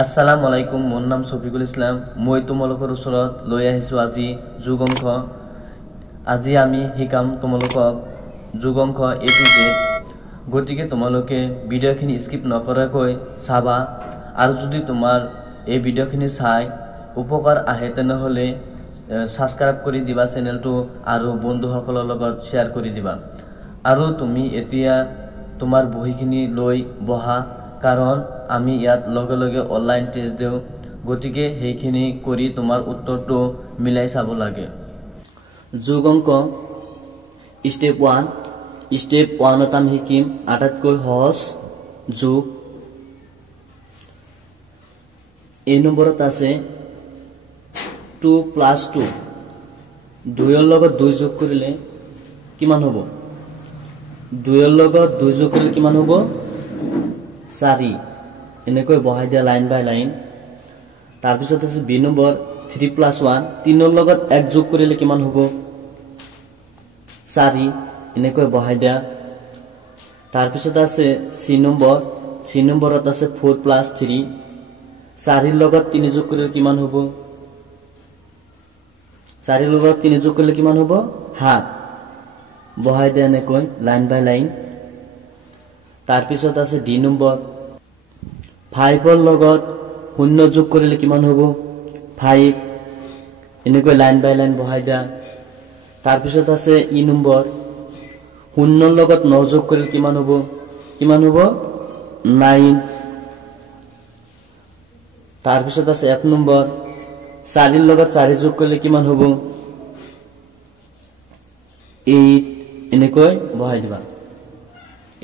আসসালামু আলাইকুম, মোৰ নাম শফিকুল ইছলাম। মই তোমালোকৰ ওচৰত লৈ আহিছোঁ আজি যোগ অংক। আজি আমি শিকাম তোমালোকক যোগ অংক A to Z। গতিকে তোমালোকে ভিডিঅ'খিনি স্কিপ নকৰাকৈ চাবা, আৰু যদি তোমাৰ এই ভিডিঅ'খিনি চাই উপকাৰ আহে তেনেহ'লে সাবস্ক্ৰাইব কৰি দিবা চেনেলটো, আৰু বন্ধুসকলৰ লগত শ্বেয়াৰ কৰি দিবা। আৰু তুমি এতিয়া তোমাৰ বহিখিনি লৈ বহা, কাৰণ আমি ইয়াত লগে লগে অনলাইন টেষ্ট দিওঁ। গতিকে সেইখিনি কৰি তোমাৰ উত্তৰটো মিলাই চাব লাগে। যোগ অংক স্টেপ 1। স্টেপ 1ত আমি শিকিম আটাইতকৈ সহজ যোগ। এই নম্বৰত আছে 2 + 2। 2ৰ লগত 2 যোগ কৰিলে কিমান হ'ব? 2ৰ লগত 2 যোগ কৰিলে কিমান হ'ব? 4। এনেকৈ বহাই দিয়া লাইন বাই লাইন। তাৰপিছত আছে বি নম্বৰ 3 + 1। 3ৰ লগত 1 যোগ কৰিলে কিমান হ'ব? 4। এনেকৈ বহাই দিয়া। তাৰপিছত আছে চি নম্বৰ। চি নম্বৰত আছে 4 + 3। 4ৰ লগত 3 যোগ কৰিলে কিমান হ'ব? 4ৰ লগত 3 যোগ কৰিলে কিমান হ'ব? 7। বহাই দিয়া এনেকৈ লাইন বাই লাইন। তাৰপিছত আছে ডি নম্বৰ। 5ৰ লগত 0 যোগ কৰিলে কিমান হ'ব? 5। এনেকৈ লাইন বাই লাইন বহাই দিয়া। তাৰপিছত আছে ই নম্বৰ। 0ৰ লগত 9 যোগ কৰিলে কিমান হ'ব? 9। তাৰপিছত আছে 1 নম্বৰ। 4ৰ লগত 4 যোগ কৰিলে কিমান হ'ব? 8। এনেকৈ বহাই দিবা।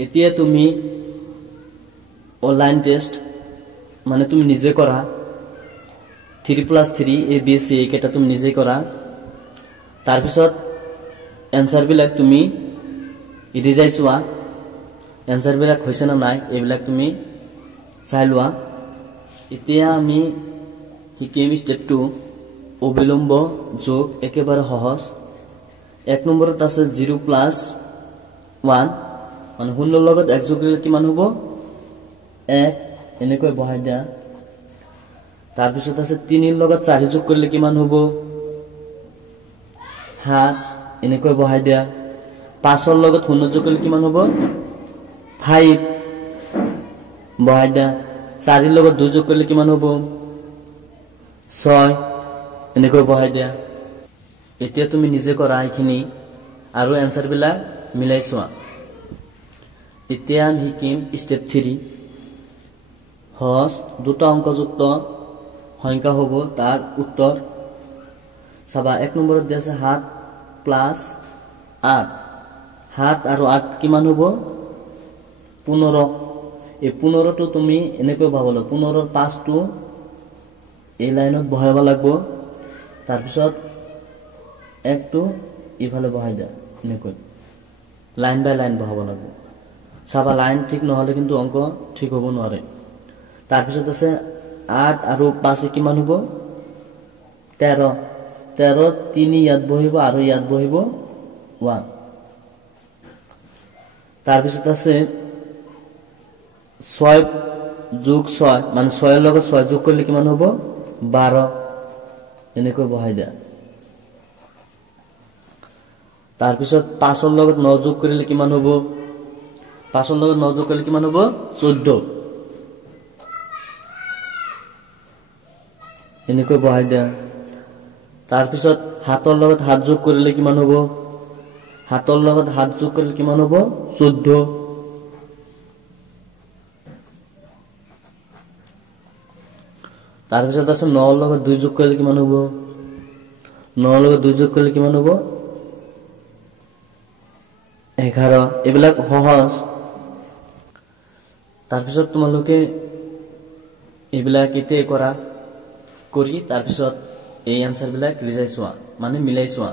এতিয়া তুমি অনলাইন টেষ্ট মানে তুমি নিজে কৰা 3 + 3 A B C এইকেইটা তুমি নিজে কৰা। তাৰপিছত এনসাৰবিলাক তুমি ৰিজাই চোৱা, এনসাৰবিলাক হৈছে না নাই এইবিলাক তুমি চাই লোৱা। এতিয়া আমি শিকিম স্টেপ 2 অবিলম্ব যোগ। একেবাৰে সহজ। 1 নম্বৰত আছে 0 + 1, মানে 0ৰ লগত 1 যোগ কৰিলে কিমান হ'ব? 1। এনেকৈ বহাই দিয়া। তাৰপিছত আছে 3ৰ লগত 4 যোগ কৰিলে কিমান হ'ব? 7। এনেকৈ বহাই দিয়া। 5ৰ লগত 0 যোগ কৰিলে কিমান হ'ব? 5। বহাই দিয়া। 4ৰ লগত 2 যোগ কৰিলে কিমান হ'ব? 6। এনেকৈ বহাই দিয়া। এতিয়া তুমি নিজে কৰা এইখিনি আৰু এনসাৰবিলাক মিলাই চোৱা। এতিয়া আমি শিকিম স্টেপ 3 সহজ। দুটা অংকযুক্ত সংখ্যা হ'ব তাৰ উত্তৰ চাবা। 1 নম্বৰত দিয়া আছে 7 + 8। 7 আৰু 8 কিমান হ'ব? 15। এই 15টো তুমি এনেকৈ বহাব লাগিব। 15ৰ 5টো এই লাইনত বহাব লাগিব। তাৰপিছত 1টো ইফালে বহাই দিয়া। এনেকৈ লাইন বাই লাইন বহাব লাগিব। চাবা লাইন ঠিক নহ'লে কিন্তু অংক ঠিক হ'ব নোৱাৰে। তাৰপিছত আছে 8 আৰু 5 কিমান হ'ব? 13। 13ত 3 ইয়াত বহিব আৰু ইয়াত বহিব 1। তাৰপিছত আছে 6 + 6, মানে 6ৰ লগত 6 যোগ কৰিলে কিমান হ'ব? 12। এনেকৈ বহাই দিয়া। তাৰপিছত 5ৰ লগত 9 যোগ কৰিলে কিমান হ'ব? 5ৰ লগত 9 যোগ কৰিলে কিমান হ'ব? 14। এনেকৈ বহাই দিয়া। তাৰপিছত 7ৰ লগত 7 যোগ কৰিলে কিমান হ'ব? 7ৰ লগত 7 যোগ কৰিলে কিমান হ'ব? 14। তাৰপিছত আছে 9ৰ লগত 2 যোগ কৰিলে কিমান হ'ব? 9ৰ লগত 2 যোগ কৰিলে কিমান হ'ব? 11। এইবিলাক সহজ। তাৰপিছত তোমালোকে এইবিলাক এতিয়াই কৰা, কৰি তাৰপিছত এই এনসাৰবিলাক ৰিজাই চোৱা, মানে মিলাই চোৱা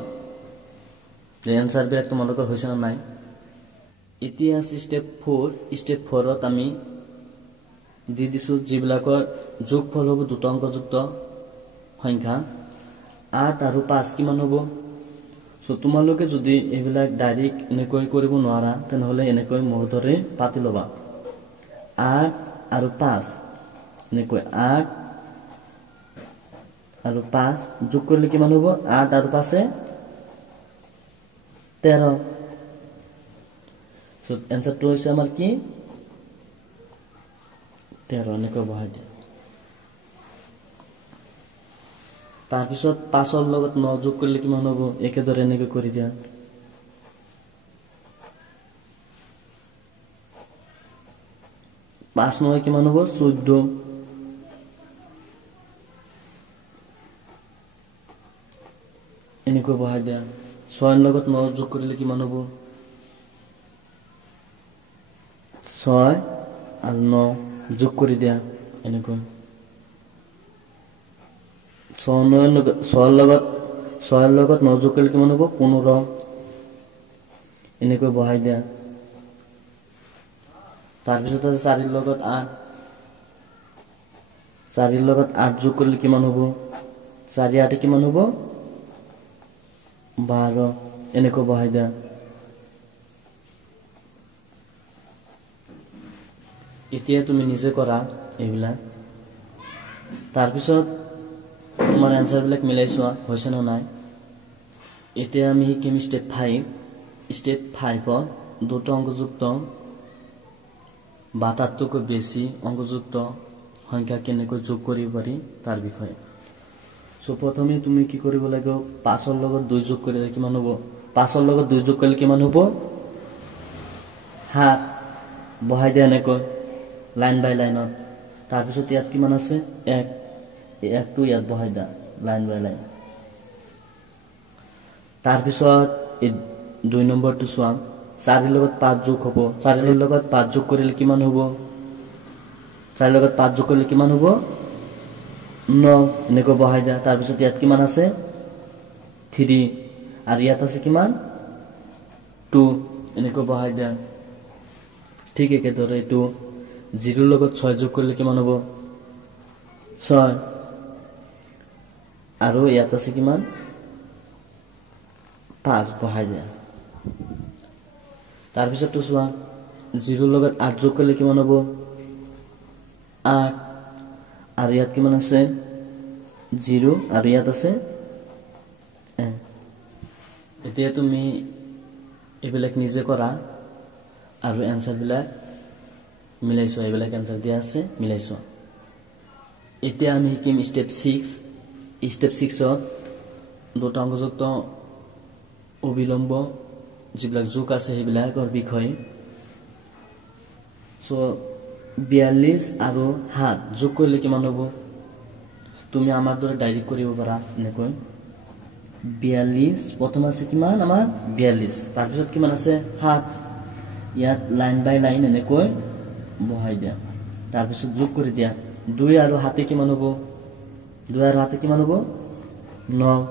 যে এনসাৰবিলাক তোমালোকৰ হৈছে না নাই। এতিয়া আছে স্টেপ 4। স্টেপ 4ত আমি দি দিছোঁ যিবিলাকৰ যোগফল হ'ব দুটা অংকযুক্ত সংখ্যা। 8 আৰু 5 কিমান হ'ব? তোমালোকে যদি এইবিলাক ডাইৰেক্ট এনেকৈ কৰিব নোৱাৰা তেনেহ'লে এনেকৈ মোৰ দৰে পাতি ল'বা। 8 আৰু 5 এনেকৈ 8 আৰু 5 যোগ কৰিলে কিমান হ'ব 8 আৰু 5 13 সো এনসাৰটো হৈছে আমাৰ কি 13 এনেকৈ বহাই দিয়া তাৰ পিছত 5 ৰ লগত 9 যোগ কৰিলে কিমান হ'ব একেদৰে এনেকৈ কৰি দিয়া 5 9 কিমান হ'ব 14 এনেকৈ বহাই দিয়া 6 ৰ লগত 9 যোগ কৰিলে কিমান হ'ব 6 আৰু 9 যোগ কৰি দিয়া এনেকৈ 6 ৰ লগত 9 যোগ কৰিলে কিমান হ'ব 15 এনেকৈ বহাই দিয়া তাৰ পিছত আছে 4 ৰ লগত 8 4 ৰ লগত 8 যোগ কৰিলে কিমান হ'ব 4 8 কিমান হ'ব 12 এনেকৈ বহাই দিয়া এতিয়া তুমি নিজে কৰা এইবিলাক তাৰ পিছত তোমাৰ आंसर বিলাক মিলাই চোৱা হৈছে না নাই এতিয়া আমি শিকিম স্টেপ 5 ৰ দুটো অংকযুক্ত বা তাতকৈ বেছি অংকযুক্ত সংখ্যা কেনেকৈ যোগ কৰিব পাৰি তাৰ বিষয়ে সো প্ৰথমে তুমি কি কৰিব লাগিব 5 ৰ লগত 2 যোগ কৰিলে কিমান হ'ব 5 ৰ লগত 2 যোগ কৰিলে কিমান হ'ব 7 বহাই দিয়া এনেকৈ লাইন বাই লাইনত তাৰ পিছত ইয়াত কিমান আছে 1 1টো ইয়াত বহাই দিয়া লাইন বাই লাইন তাৰ পিছত এই 2 নম্বৰটো চোৱা 4 ৰ লগত 5 যোগ হ'ব 4 ৰ লগত 5 যোগ কৰিলে কিমান হ'ব 4 ৰ লগত 5 যোগ কৰিলে কিমান হ'ব 9 এনেকৈ বহাই দিয়া তাৰ পিছত ইয়াত কিমান আছে 3 আৰু ইয়াত আছে কিমান 2 এনেকৈ বহাই দিয়া ঠিক একেদৰে এইটো 0 ৰ লগত 6 যোগ কৰিলে কিমান হ'ব 6 আৰু ইয়াত আছে কিমান 5 বহাই দিয়া তাৰ পিছত তো চোৱা 0 ৰ লগত 8 যোগ কৰিলে কিমান হ'ব 8 আৰু ইয়াত কিমান আছে 0 আৰু ইয়াত আছে এতিয়া তুমি এইবিলাক নিজে কৰা আৰু आंसर বিলাক মিলাই চোৱা এইবিলাক आंसर দিয়া আছে মিলাই চোৱা এতিয়া আমি শিকিম স্টেপ 6 স্টেপ 6 ত দুটা অংকযুক্ত অবিলম্ব যিবিলাক যোগ আছে সেইবিলাকৰ বিষয়ে সো 42 আৰু 7 যোগ কৰিলে কিমান হ'ব তুমি আমাৰ দৰে ডাইৰেক্ট কৰিব পাৰা এনেকৈ 42 প্ৰথম আছে কিমান আমাৰ 42 তাৰ পিছত কিমান আছে 7 ইয়াত লাইন বাই লাইন এনেকৈ বহাই দিয়া তাৰ পিছত যোগ কৰি দিয়া 2 আৰু 7 কিমান হ'ব 2 আৰু 7 কিমান হ'ব 9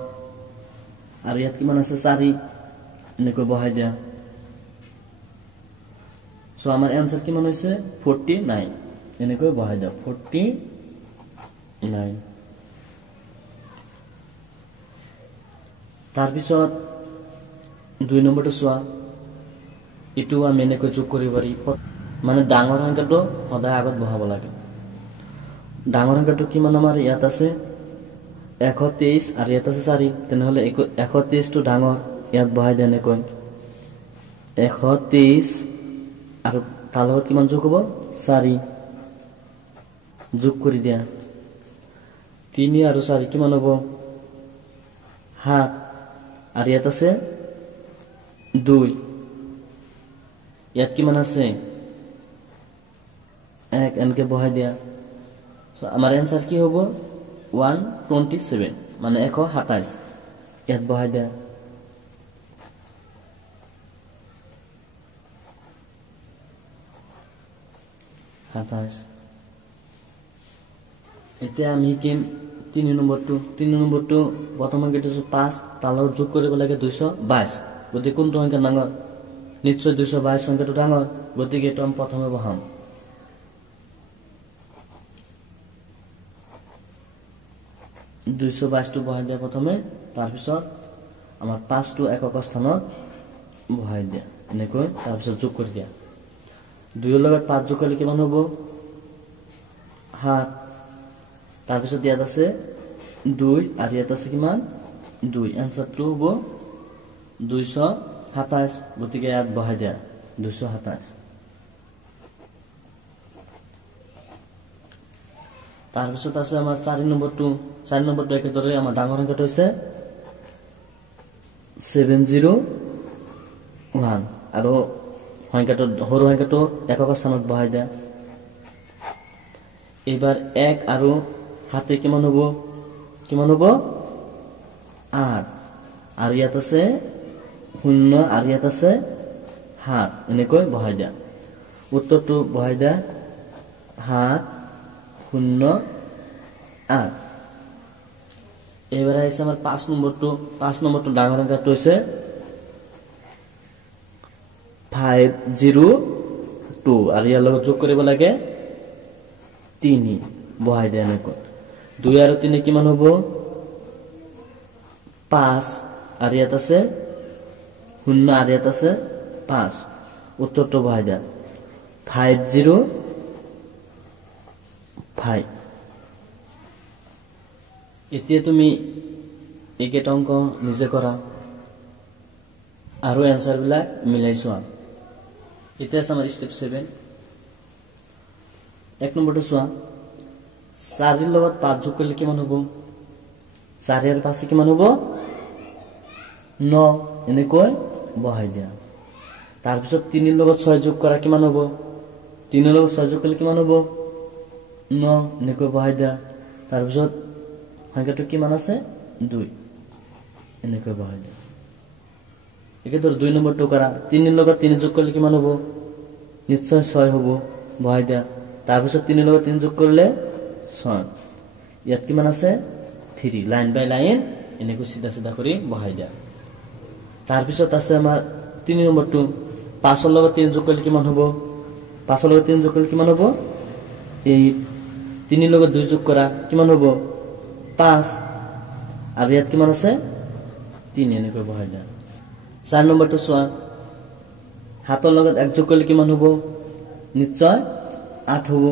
আৰু ইয়াত কিমান আছে 4 এনেকৈ বহাই দিয়া সো আমাৰ आंसर কিমান হৈছে 49 এনেকৈ বহাই দিয়া 49 তাৰ পিছত 2 নম্বৰটো চোৱা ইটো আমি এনেকৈ যোগ কৰিব পাৰি মানে ডাঙৰ সংখ্যাটো সদায় আগত বহাব লাগে ডাঙৰ সংখ্যাটো কিমান আমাৰ ইয়াত আছে 123 আৰু ইয়াত আছে 4 তেনেহলে 123 টো ডাঙৰ ইয়াত বহাই দিয়া এনেকৈ 123 আৰু তাৰ লগত কিমান যোগ হ'ব 4 যোগ কৰি দিয়া 3 আৰু 4 কিমান হ'ব 7 আৰু ইয়াত আছে 2 ইয়াত কিমান আছে 1 এনেকৈ বহাই দিয়া সো আমাৰ आंसर কি হ'ব 127 মানে 127 ইয়াত বহাই দিয়া এতিয়া আমি কিম 3 নম্বৰটো প্ৰথম অংকটো 5 তাৰ লগত যোগ কৰিব লাগে 222 গতিকে কোনটো সংখ্যা ডাঙৰ নিশ্চয় 222 সংখ্যাটো ডাঙৰ গতিকে এটো আমি প্ৰথমে বহাম 222 টো বহাই দিয়া প্ৰথমে তাৰ পিছত আমাৰ 5 টো একক স্থানত বহাই দিয়া এনেকৈ তাৰ পিছত যোগ কৰি দিয়া 2 ৰ লগত 5 যোগ কৰিলে কিমান হ'ব 7 তাৰপিছত ইয়াত আছে 2 আৰু ইয়াত আছে কিমান 2 এনসাৰটো হ'ব 227 গতিকে ইয়াত বহাই দিয়া 227 তাৰপিছত আছে আমাৰ 4 নম্বৰটো একেদৰে আমাৰ ডাঙৰ সংখ্যাটো হৈছে 701 আৰু সংখ্যাটো সৰু সংখ্যাটো একক স্থানত বহাই দিয়া এবাৰ 1 আৰু হাতে কিমান হ'ব 8 আৰু ইয়াত আছে 0 আৰু ইয়াত আছে 7 এনেকৈ বহাই দিয়া উত্তৰটো বহাই দিয়া 7 0 8 এবাৰ আছে আমাৰ 5 নম্বৰটো ডাঙৰ সংখ্যাটো হৈছে 502 আৰু ইয়াৰ লগত যোগ কৰিব লাগে 3 বহাই দিয়া এনেকৈ 2 আৰু 3 কিমান হ'ব 5 আৰু ইয়াত আছে 0 আৰু ইয়াত আছে 5 উত্তৰটো বহাই দিয়া 505 এতিয়া তুমি এইকেইটা অংক নিজে কৰা আৰু এনসাৰ বিলাক মিলাই চোৱা এতিয়া আছে আমাৰ স্টেপ 7 এক নম্বৰটো চোৱা 4 ৰ লগত 5 যোগ কৰিলে কিমান হ'ব 4 আৰু 5 কিমান হ'ব 9 এনেকৈ বহাই দিয়া তাৰপিছত 3 ৰ লগত 6 যোগ কৰা কিমান হ'ব 3 ৰ লগত 6 যোগ কৰিলে কিমান হ'ব 9 এনেকৈ বহাই দিয়া তাৰপিছত সংখ্যাটো কিমান আছে 2 এনেকৈ বহাই দিয়া একেদৰে 2 নম্বৰটো কৰা 3 ৰ লগত 3 যোগ কৰিলে কিমান হ'ব নিশ্চয় 6 হ'ব বহাই দিয়া তাৰপিছত 3 ৰ লগত 3 যোগ কৰিলে 6 ইয়াত কিমান আছে 3 লাইন বাই লাইন এনেকৈ সিধা কৰি বহাই দিয়া তাৰপিছত আছে আমাৰ 3 নম্বৰটো 5 ৰ লগত 3 যোগ কৰিলে কিমান হ'ব 5 ৰ লগত 3 যোগ কৰিলে কিমান হ'ব 8 3 ৰ লগত 2 যোগ কৰা কিমান হ'ব 5 আৰু ইয়াত কিমান আছে 3 এনেকৈ বহাই দিয়া 4 নম্বৰটো চোৱা 7 ৰ লগত 1 যোগ কৰিলে কিমান হ'ব নিশ্চয় 8 হ'ব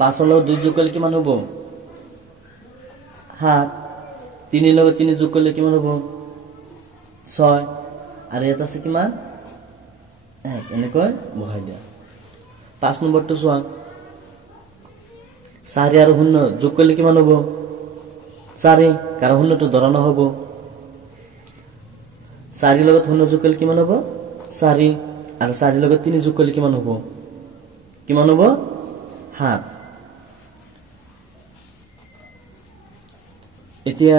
5 ৰ লগত 2 যোগ কৰিলে কিমান হ'ব 7 3 ৰ লগত 3 যোগ কৰিলে কিমান হ'ব 6 আৰু ইয়াত আছে কিমান 1 এনেকৈ বহাই দিয়া 5 নম্বৰটো চোৱা 4 আৰু 0 যোগ কৰিলে কিমান হ'ব 4 কাৰণ 0টো ধৰা নহ'ব 4 ৰ লগত 0 যোগ কৰিলে কিমান হ'ব 4 আৰু 4 ৰ লগত 3 যোগ কৰিলে কিমান হ'ব 7 এতিয়া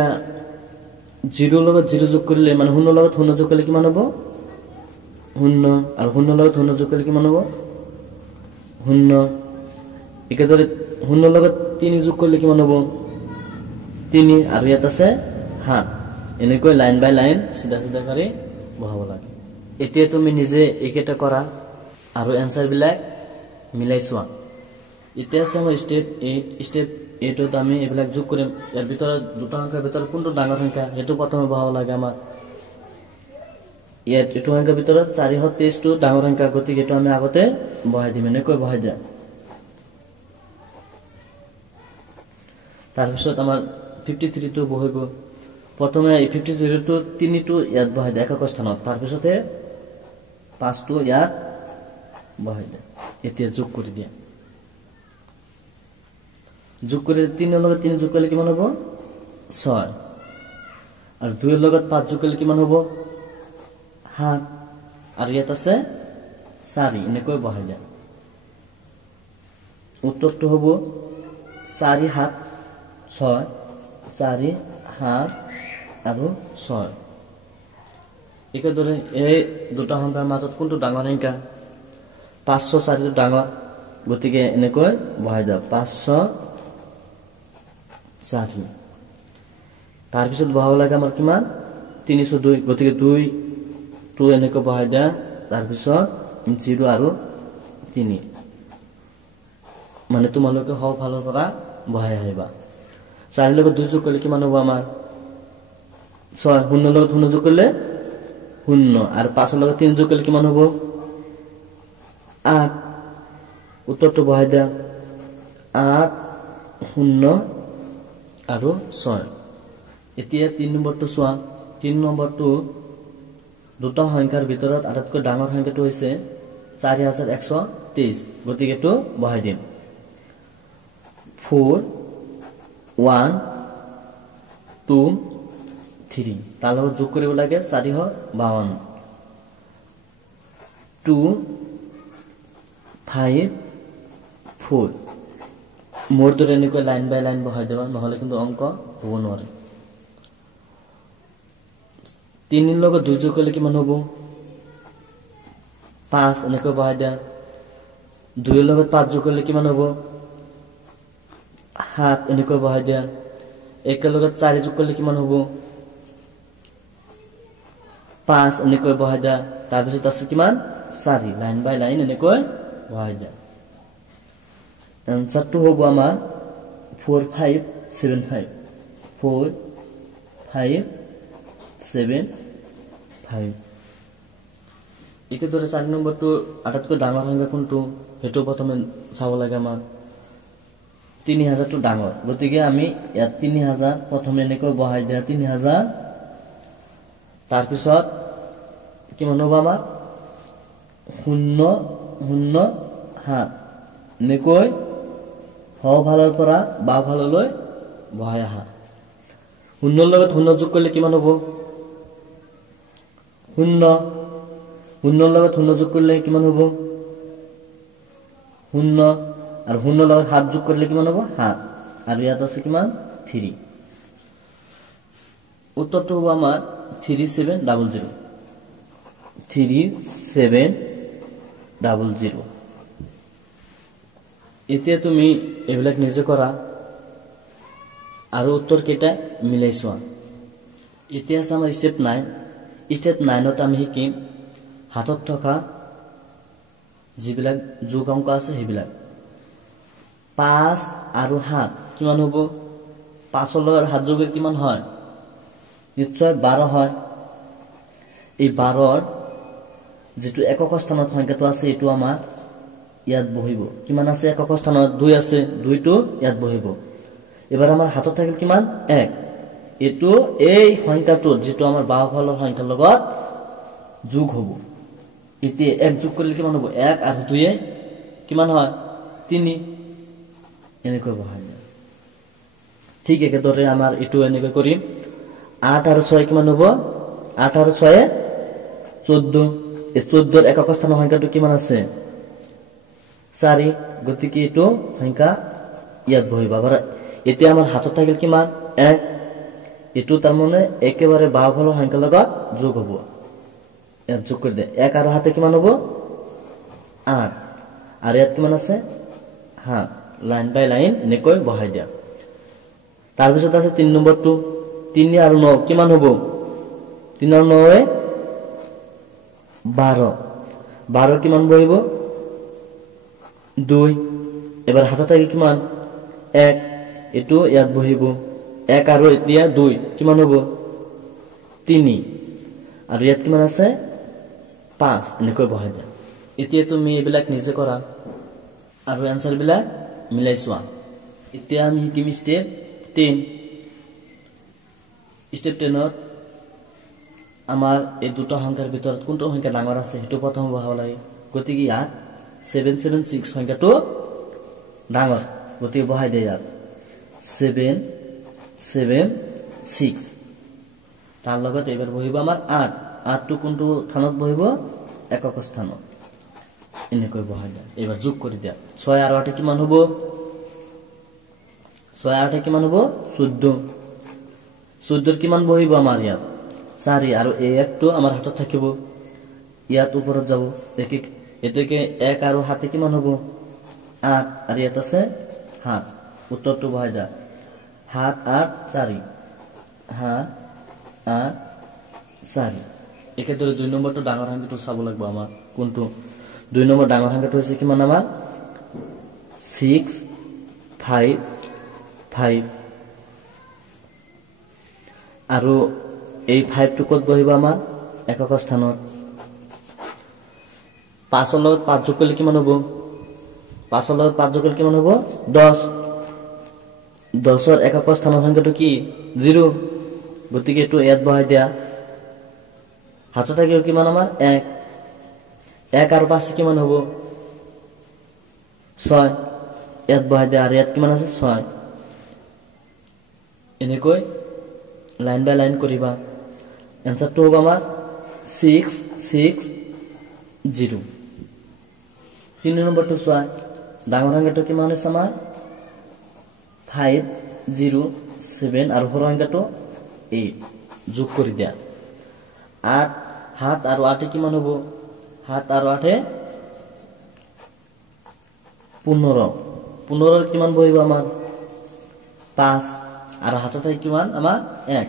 0 ৰ লগত 0 যোগ কৰিলে মানে 0 ৰ লগত 0 যোগ কৰিলে কিমান হ'ব 0 আৰু 0 ৰ লগত 0 যোগ কৰিলে কিমান হ'ব 0 একেদৰে 0 ৰ লগত 3 যোগ কৰিলে কিমান হ'ব 3 আৰু ইয়াত আছে 7 এনেকৈ লাইন বাই লাইন সিধা কৰি বহাব লাগে এতিয়া তুমি নিজে এইকেইটা কৰা আৰু এনসাৰ বিলাক মিলাই চোৱা এতিয়া আছে আমাৰ স্টেপ 8ত আমি এইবিলাক যোগ কৰিম ইয়াৰ ভিতৰত দুটা সংখ্যাৰ ভিতৰত কোনটো ডাঙৰ সংখ্যা সেইটো প্ৰথমে বহাব লাগে আমাৰ ইয়াত এইটো সংখ্যাৰ ভিতৰত 423 টো ডাঙৰ সংখ্যা গতিকে এইটো আমি আগতে বহাই দিম এনেকৈ বহাই দিয়া তাৰপিছত আমাৰ 53 টো বহাইব প্ৰথমে 53 টো 3 টো ইয়াত বহাই দিয়া একক স্থানত তাৰপিছতে 5 টো ইয়াত বহাই দিয়া এতিয়া যোগ কৰি দিয়া যোগ কৰি 3 ৰ লগত 3 যোগ কৰিলে কিমান হ'ব 6 আৰু 2 ৰ লগত 5 যোগ কৰিলে কিমান হ'ব 7 আৰু ইয়াত আছে 4 এনেকৈ বহাই দিয়া উত্তৰটো হ'ব 4 7 6 4 7 আৰু 6 একেদৰে এই দুটা সংখ্যাৰ মাজত কোনটো ডাঙৰ সংখ্যা 504 টো ডাঙৰ গতিকে এনেকৈ বহাই দিয়া 504 তাৰপিছত বহাব লাগে আমাৰ কিমান 302 গতিকে 2 টো এনেকৈ বহাই দিয়া তাৰপিছত 0 আৰু 3 মানে তোমালোকে হও ফালৰ পৰা বহাই আহিবা 4 ৰ লগত 2 যোগ কৰিলে কিমান হ'ব আমাৰ 6 0 ৰ লগত 0 যোগ কৰিলে 0 আৰু 5 ৰ লগত 3 যোগ কৰিলে কিমান হ'ব 8 উত্তৰটো বহাই দিয়া 8 0 আৰু 6 এতিয়া 3 নম্বৰটো চোৱা 3 নম্বৰটো দুটা সংখ্যাৰ ভিতৰত আটাইতকৈ ডাঙৰ সংখ্যাটো হৈছে 4123 গতিকে এটো বহাই দিম 4 1 2 3 তাৰ লগত যোগ কৰিব লাগে 452 2 5 4 মোৰ দৰে এনেকৈ লাইন বাই লাইন বহাই দেবা নহলে কিন্তু অংক হ'ব নোৱাৰে 3 ৰ লগত 2 যোগ কৰিলে কিমান হ'ব 5 এনেকৈ বহাই দিয়া 2 ৰ লগত 5 যোগ কৰিলে কিমান হ'ব 7 এনেকৈ বহাই দিয়া 1 ৰ লগত 4 যোগ কৰিলে কিমান হ'ব 5 এনেকৈ বহাই দিয়া তাৰ পিছত আছে কিমান 4 লাইন বাই লাইন এনেকৈ বহাই দিয়া आंसर तो होगा हमार 4575 4575 একে ধরে 4 নম্বরটো আটাইতকৈ ডাঙৰ সংখ্যা কোনটো হেতু প্ৰথমে চাব লাগে আমাৰ 3000 টো ডাঙৰ গতিকে আমি ইয়াত 3000 প্ৰথমে এনেকৈ বহাই দিয়া 3000 তাৰ পিছত কিমান হ'ব আমাৰ 007 এনেকৈ হও ভালৰ পৰা বা ভাললৈ বহাই আহা 0 ৰ লগত 0 যোগ কৰিলে কিমান হ'ব 0 0 ৰ লগত 0 যোগ কৰিলে কিমান হ'ব 0 আৰু 0 ৰ লগত 7 যোগ কৰিলে কিমান হ'ব 7 আৰু ইয়াত আছে কিমান 3 উত্তৰটো হ'ব আমাৰ 3700 3700 এতিয়া তুমি এবিলাক নিজে কৰা আৰু উত্তৰ কেইটা মিলাই চোৱা এতিয়া আছে আমাৰ স্টেপ 9 স্টেপ 9 ত আমি শিকিম হাতত থকা যিবিলাক যোগ অংক আছে হেবিলাক 5 আৰু 7 কিমান হ'ব 5 ৰ লগত 7 যোগৰ কিমান হয় নিশ্চয় 12 হয় এই 12 ৰ যেটো একক স্থানত সংখ্যাটো আছে এটো আমাৰ ইয়াত বহিব কিমান আছে একক স্থানত 2 আছে 2 টো ইয়াত বহিব এবাৰ আমাৰ হাতত থাকিল কিমান 1 এটো এই সংখ্যাটো যেটো আমাৰ বাহুফলৰ সংখ্যাৰ লগত যোগ হ'ব ইতে 1 যোগ কৰিলে কিমান হ'ব 1 আৰু 2 এ কিমান হয় 3 এনেকৈ বহাই যায় ঠিক একেদৰে আমাৰ এটো এনেকৈ কৰিম 8 আৰু 6 কিমান হ'ব 8 আৰু 6 14 এই 14 ৰ একক স্থানৰ সংখ্যাটো কিমান আছে 4 গতিকে এটো সংখ্যা ইয়াত বহিব বাৰু এতিয়া আমাৰ হাতত থাকিল কিমান 1 এটো তাৰ মানে একেবাৰে বাহুফলৰ সংখ্যাৰ লগত যোগ হ'ব ইয়াত যোগ কৰি দে 1 আৰু 7 কিমান হ'ব 8 আৰু ইয়াত কিমান আছে 7 লাইন বাই লাইন এনেকৈ বহাই দিয়া তাৰ পিছত আছে 3 নম্বৰটো 3 আৰু 9 কিমান হ'ব 3 আৰু 9 12 12 কিমান বহিব 2 এবাৰ হাতত থাকি কিমান 1 এটো ইয়াত বহিব 1 আৰু এতিয়া 2 কিমান হ'ব 3 আৰু ইয়াত কিমান আছে 5 এনেকৈ বহাই দিয়া এতিয়া তুমি এবিলাক নিজে কৰা আৰু আনসাৰ বিলাক মিলাই চোৱা এতিয়া আমি শিকিম স্টেপ 10 স্টেপ 10 ত আমাৰ এই দুটা সংখ্যাৰ ভিতৰত কোনটো সংখ্যা ডাঙৰ আছে হেতু প্ৰথম বহাব লাগে গতিকে ইয়াত 776 সংখ্যাটো ডাঙৰ গতিকে বহাই দে ইয়াত 776 তাৰ লগত এবাৰ বহিব আমাৰ 8 8 টো কোনটো স্থানত বহিব একক স্থানত এনেকৈ বহাই দিয়া এবাৰ যোগ কৰি দিয়া 6 আৰু 8 কিমান হ'ব 6 8 কিমান হ'ব 14 14 কিমান বহিব আমাৰ ইয়াত 4 আৰু এই একটো আমাৰ হাতত থাকিব ইয়াত ওপৰত যাব এতেকে 1 আৰু 7 কিমান হ'ব 8 আৰু ইয়াত আছে 7 উত্তৰটো বহাই দা 7 8 4 7 8 4 একেদৰে 2 নম্বৰটো ডাঙৰ সংখ্যাটো চাব লাগিব আমাৰ কোনটো 2 নম্বৰ ডাঙৰ সংখ্যাটো হৈছে কিমান আমাৰ 6 5 5 আৰু এই 5 টো কত বহিব আমাৰ একক স্থানত 5 ৰ লগত 5 যোগ কৰিলে কিমান হ'ব 5 ৰ লগত 5 যোগ কৰিলে কিমান হ'ব 10 10ৰ একক স্থানৰ সংখ্যাটো কি 0 গতিকে এটো ইয়াত বহাই দিয়া হাতত থাকিব কিমান আমাৰ 1 1 আৰু 5 কিমান হ'ব 6 ইয়াত বহাই দিয়া আৰু ইয়াত কিমান আছে 6 এনেকৈ লাইন বাই লাইন কৰিবা এনসাৰটো হ'ব আমাৰ 6 6 0 3 নম্বৰটো চোৱা ডাঙৰ সংখ্যাটো কিমান আছে আমাৰ 5 0 7 আৰু সৰু সংখ্যাটো 8 যোগ কৰি দিয়া 8 7 আৰু 8 কিমান হ'ব 7 আৰু 8 15 15 কিমান বহিব আমাৰ 5 আৰু হাতত থাকে কিমান আমাৰ 1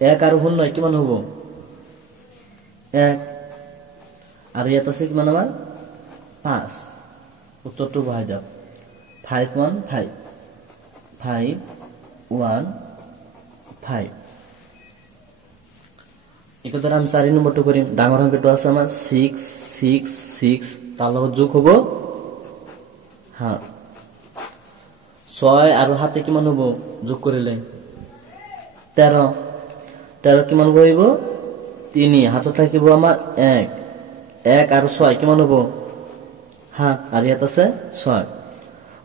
1 আৰু 0 কিমান হ'ব 1 আৰু ইয়াত আছে কিমান আমাৰ 5 উত্তৰটো বহাই দাও 5 1 5 5 1 5 একদম আমি 4 নম্বৰটো কৰিম ডাঙৰ সংখ্যাটো আছে আমাৰ 6 6 6 তাৰ লগত যোগ হ'ব হা 6 আৰু 7 কিমান হ'ব যোগ কৰিলে 13 13 কিমান বহিব 3 হাতত থাকিব আমাৰ 1 1 আৰু 6 কিমান হ'ব হা আৰু ইয়াত আছে 6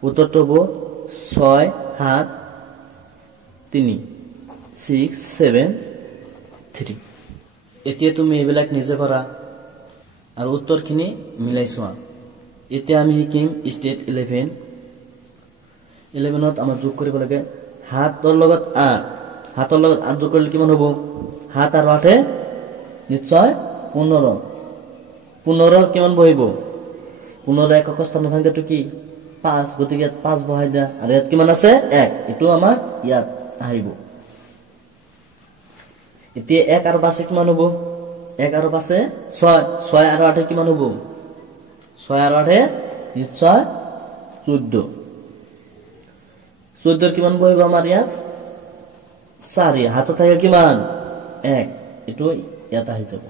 উত্তৰটো হ'ব 6 7 3 6 7 3 এতিয়া তুমি এইবিলাক নিজে কৰা আৰু উত্তৰখিনি মিলাই চোৱা এতিয়া আমি শিকিম স্টেট 11 11ত আমাৰ যোগ কৰিব লাগে হাতৰ লগত 8 যোগ কৰিলে কিমান হ'ব 7 আৰু 8 নিশ্চয় 15 15 কিমান বহিব 15 একক স্থানৰ সংখ্যাটো কি 5 গতিকে ইয়াত 5 বহাই দিয়া আৰু ইয়াত কিমান আছে 1 এটো আমাৰ ইয়াত আহিব এতিয়া 1 আৰু 5 কিমান হ'ব 1 আৰু 5 6 6 আৰু 8 কিমান হ'ব 6 আৰু 8 নিশ্চয় 14 14 কিমান বহিব আমাৰ ইয়াত 4 হাতত থাকে কিমান 1 এটো ইয়াত আহি যাব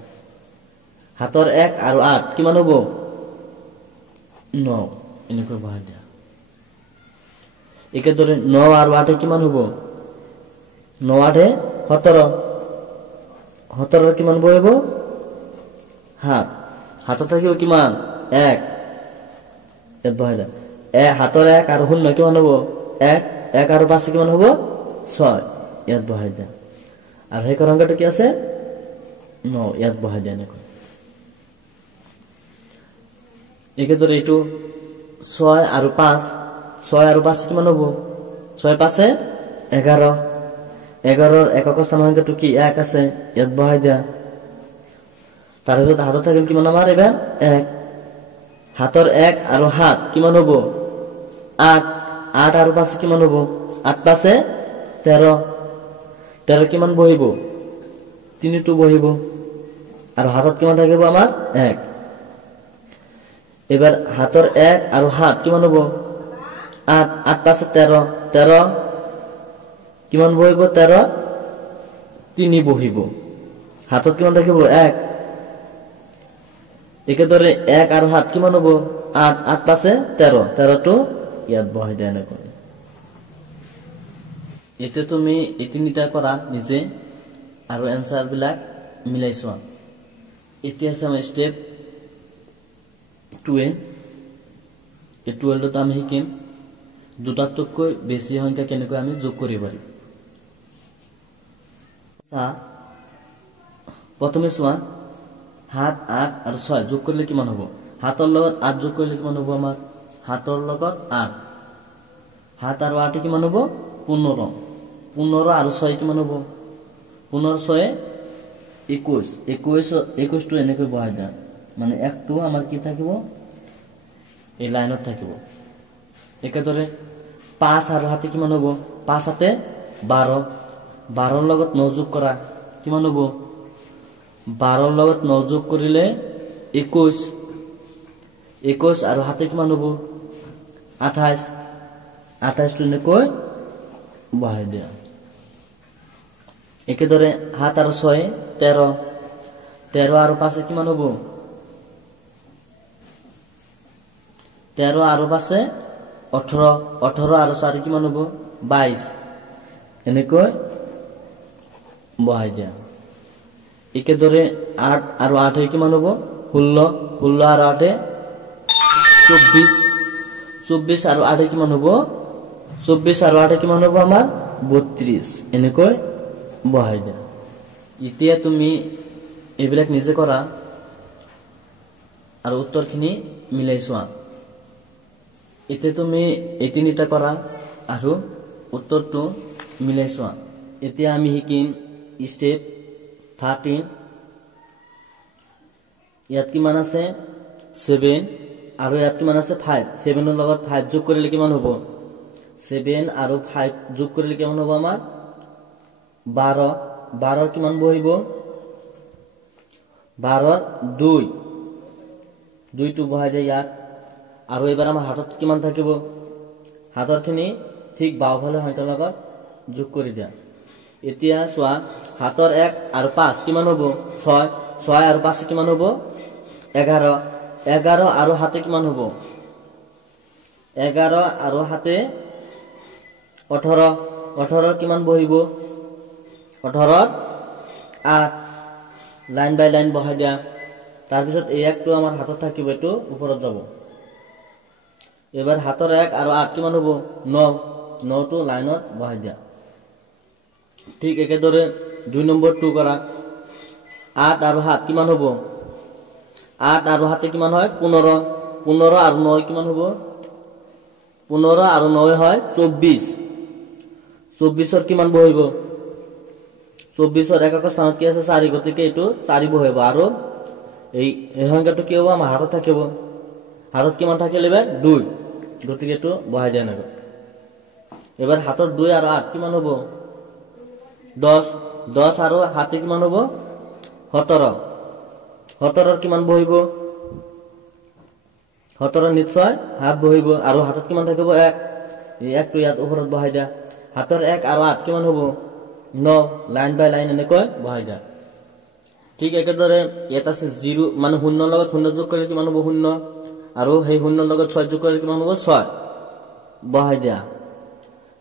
হাতৰ 1 আৰু 8 কিমান হ'ব 9 এনেকৈ বহাই দিয়া একেদৰে 9 আৰু 8 কিমান হ'ব 9 8 17 17 কিমান বহিব হাতত থাকিব কিমান 1 ইয়াত বহাই দিয়া হাতৰ 1 আৰু 0 কিমান হ'ব 1 1 আৰু 5 কিমান হ'ব 6 ইয়াত বহাই দিয়া আৰু সেই সংখ্যাটো কি আছে 9 ইয়াত বহাই দিয়া এনেকৈ একেদৰে এইটো 6 আৰু 5 কিমান হ'ব 6 5 11 11ৰ একক স্থানৰ সংখ্যাটো কি 1 আছে ইয়াত বহাই দিয়া তাৰপিছত হাতত থাকিল কিমান আমাৰ এবাৰ 1 হাতৰ 1 আৰু 7 কিমান হ'ব 8 8 আৰু 5 কিমান হ'ব 8 5 13 13 কিমান বহিব 3 টো বহিব আৰু হাতত কিমান থাকিব আমাৰ 1 এবাৰ হাতৰ 1 আৰু 7 কিমান হ'ব 8 8 5 13 13 কিমান বহিব 13 3 বহিব হাতত কিমান থাকিব 1 একেদৰে 1 আৰু 7 কিমান হ'ব 8 8 5 13 13 টো ইয়াত বহাই দিয়া এনেকৈ এতিয়া তুমি এই তিনিটা কৰা নিজে আৰু এনসাৰ বিলাক মিলাই চোৱা এতিয়া আছে আমাৰ স্টেপ 12 এই 12ত আমি শিকিম দুটাতকৈ বেছি সংখ্যা কেনেকৈ আমি যোগ কৰিব পাৰি প্ৰথমে চোৱা 7 8 আৰু 6 যোগ কৰিলে কিমান হ'ব হাতৰ লগত 8 যোগ কৰিলে কিমান হ'ব আমাৰ হাতৰ লগত 8 7 আৰু 8 কিমান হ'ব 15 15 আৰু 6 কিমান হ'ব 15 6 21 21 টো এনেকৈ বহাই দিয়া মানে একটো আমাৰ কি থাকিব এই লাইনত থাকিব একেদৰে 5 আৰু 7 কিমান হ'ব 5 7 12 12 ৰ লগত 9 যোগ কৰা কিমান হ'ব 12 ৰ লগত 9 যোগ কৰিলে 21 21 আৰু 7 কিমান হ'ব 28 28 টো এনেকৈ বহাই দিয়া একেদৰে 7 আৰু 6 13 13 আৰু 5 কিমান হ'ব 13 আৰু 5 18 18 আৰু 4 কিমান হ'ব 22 এনেকৈ বহাই দিয়া একেদৰে 8 আৰু 8 কিমান হ'ব 16 16 আৰু 8 24 24 আৰু 8 কিমান হ'ব 24 আৰু 8 কিমান হ'ব আমাৰ 32 এনেকৈ বহাই দিয়া এতিয়া তুমি এইবিলাক নিজে কৰা আৰু উত্তৰখিনি মিলাই চোৱা এতিয়া তুমি এই তিনিটা কৰা আৰু উত্তৰটো মিলাই চোৱা এতিয়া আমি শিকিম স্টেপ 13 ইয়াত কিমান আছে 7 আৰু ইয়াত কিমান আছে 5 7 ৰ লগত 5 যোগ কৰিলে কিমান হ'ব 7 আৰু 5 যোগ কৰিলে কিমান হ'ব আমাৰ 12 12 কিমান বহিব 12 2 2 টো বহাই যায় ইয়াত আৰু এবাৰ আমাৰ হাতত কিমান থাকিব হাতৰখিনি ঠিক বাওফালে সংখ্যাৰ লগত যোগ কৰি দিয়া এতিয়া চোৱা হাতৰ 1 আৰু 5 কিমান হ'ব 6 6 আৰু 5 কিমান হ'ব 11 11 আৰু হাতে কিমান হ'ব 11 আৰু হাতে 18 18 কিমান বহিব 18 8 লাইন বাই লাইন বহাই দিয়া তাৰ পিছত এই একটো আমাৰ হাতত থাকিব এটো ওপৰত যাব এবাৰ হাতৰ 1 আৰু 8 কিমান হ'ব 9 9 টো লাইনত বহাই দিয়া ঠিক একেদৰে 2 নম্বৰটো কৰা 8 আৰু 7 কিমান হ'ব 8 আৰু 7 কিমান হয় 15 15 আৰু 9 কিমান হ'ব 15 আৰু 9 হয় 24 24 ৰ কিমান বহিব 24 ৰ একক স্থানত কি আছে 4 গতিকে এটো 4 বহিব আৰু এই সংখ্যাটো কি হ'ব আমাৰ হাতত থাকিব হাতত কিমান থাকিলে 2 গতিকে এটো বহাই দিয়া নাগা এবাৰ হাতৰ 2 আৰু 8 কিমান হ'ব 10 10 আৰু 7 কিমান হ'ব 17 17 ৰ কিমান বহিব 17 নিশ্চয় হাত বহিব আৰু হাতত কিমান থাকিব 1 এই 1 টো ইয়াত ওপৰত বহাই দিয়া হাতৰ 1 আৰু 8 কিমান হ'ব 9 লাইন বাই লাইন এনেকৈ বহাই দিয়া ঠিক একেদৰে এটা আছে 0 মানে 0 ৰ লগত 0 যোগ কৰিলে কিমান হ'ব 0 আৰু সেই 0 ৰ লগত 6 যোগ কৰিলে কিমান হ'ব 6 বহাই দিয়া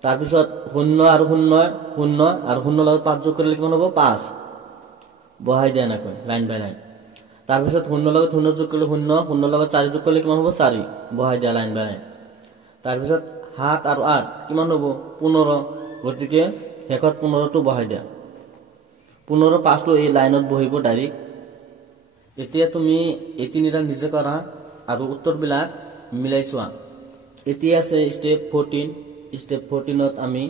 তাৰ পিছত 0 আৰু 0 0 আৰু 0 ৰ লগত 5 যোগ কৰিলে কিমান হ'ব 5 বহাই দিয়া নাকৈ লাইন বাই লাইন তাৰ পিছত 0 ৰ লগত 0 যোগ কৰিলে 0 0 ৰ লগত 4 যোগ কৰিলে কিমান হ'ব 4 বহাই দিয়া লাইন বাই লাইন তাৰ পিছত 7 আৰু 8 কিমান হ'ব 15 গতিকে হেকত 15 টো বহাই দিয়া 15 5 টো এই লাইনত বহিব ডাইৰেক্ট এতিয়া তুমি এই তিনিটা নিজে কৰা আৰু উত্তৰবিলাক মিলাই চোৱা এতিয়া আছে স্টেপ 14 স্টেপ 14 ত আমি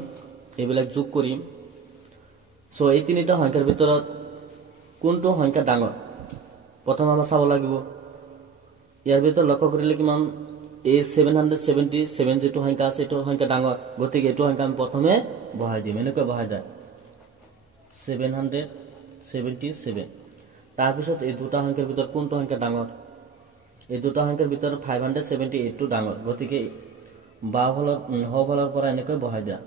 এইবিলাক যোগ কৰিম সো এই তিনিটা সংখ্যাৰ ভিতৰত কোনটো সংখ্যা ডাঙৰ প্ৰথম আমাৰ চাব লাগিব ইয়াৰ ভিতৰত লক্ষ্য কৰিলে কিমান এই 777 যেটো সংখ্যা আছে এটো সংখ্যা ডাঙৰ গতিকে এটো সংখ্যা আমি প্ৰথমে বহাই দিম এনেকৈ বহাই যায় 777 তাৰ পিছত এই দুটা সংখ্যাৰ ভিতৰত কোনটো সংখ্যা ডাঙৰ এই দুটা সংখ্যাৰ ভিতৰত 578 টো ডাঙৰ গতিকে বাওফালৰ পৰা এনেকৈ বহাই দিয়া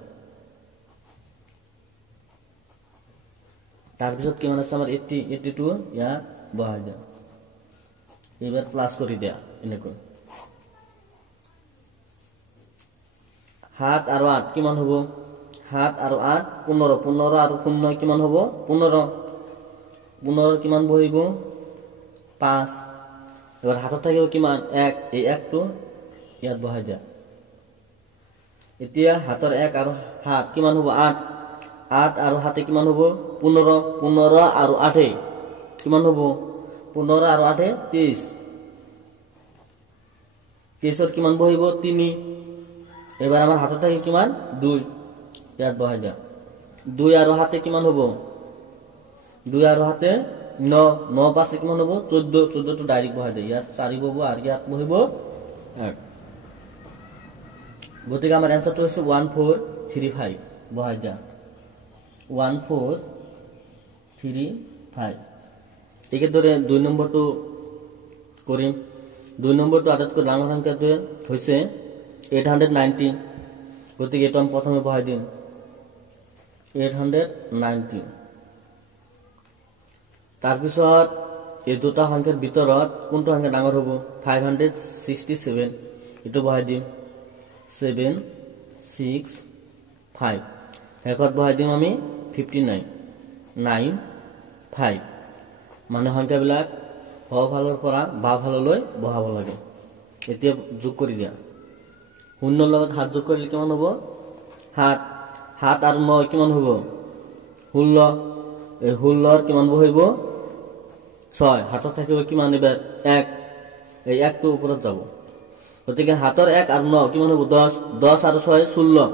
তাৰ পিছত কিমান আছে আমাৰ 82 ইয়াত বহাই দিয়া এবাৰ প্লাস কৰি দিয়া এনেকৈ 7 আৰু 8 কিমান হ'ব 7 আৰু 8 15 15 আৰু 0 কিমান হ'ব 15 15 কিমান বহিব 5 এবাৰ হাতত থাকিব কিমান 1 এই 1 টো ইয়াত বহাই দিয়া এতিয়া হাতৰ 1 আৰু 7 কিমান হ'ব 8 8 আৰু 7 কিমান হ'ব 15 15 আৰু 8 কিমান হ'ব 15 আৰু 8 30 30 ৰ কিমান বহিব 3 এবাৰ আমাৰ হাতত থাকে কিমান 2 ইয়াত বহাই দিয়া 2 আৰু 7 কিমান হ'ব 2 আৰু 7 9 9 পাঁচে কিমান হ'ব 14 14 টো ডাইৰেক্ট বহাই দিয়া ইয়াত 4 বহিব আৰু ইয়াত বহিব 8 গতিকে আমাৰ এনসাৰটো হৈছে 1435 বহাই দিয়া 1435 একেদৰে 2 নম্বৰটো কৰিম 2 নম্বৰটো আটাইতকৈ ডাঙৰ সংখ্যাটো হৈছে 890 গতিকে এটা আমি প্ৰথমে বহাই দিম 890 তাৰ পিছত এই দুটা সংখ্যাৰ ভিতৰত কোনটো সংখ্যা ডাঙৰ হ'ব 567 এটো বহাই দিম 7 6 5 শেষত বহাই দিম আমি 59 9 5 মানে সংখ্যাবিলাক সফালৰ পৰা বাওঁফাললৈ বহাব লাগে এতিয়া যোগ কৰি দিয়া শূন্যৰ লগত 7 যোগ কৰিলে কিমান হ'ব 7 7 আৰু 9 কিমান হ'ব 16 এই 16 কিমান বহিব 6 হাতত থাকিব কিমান এবাৰ 1 এই 1 টো ওপৰত যাব গতিকে হাতৰ 1 আৰু 9 কিমান হ'ব 10 10 আৰু 6 16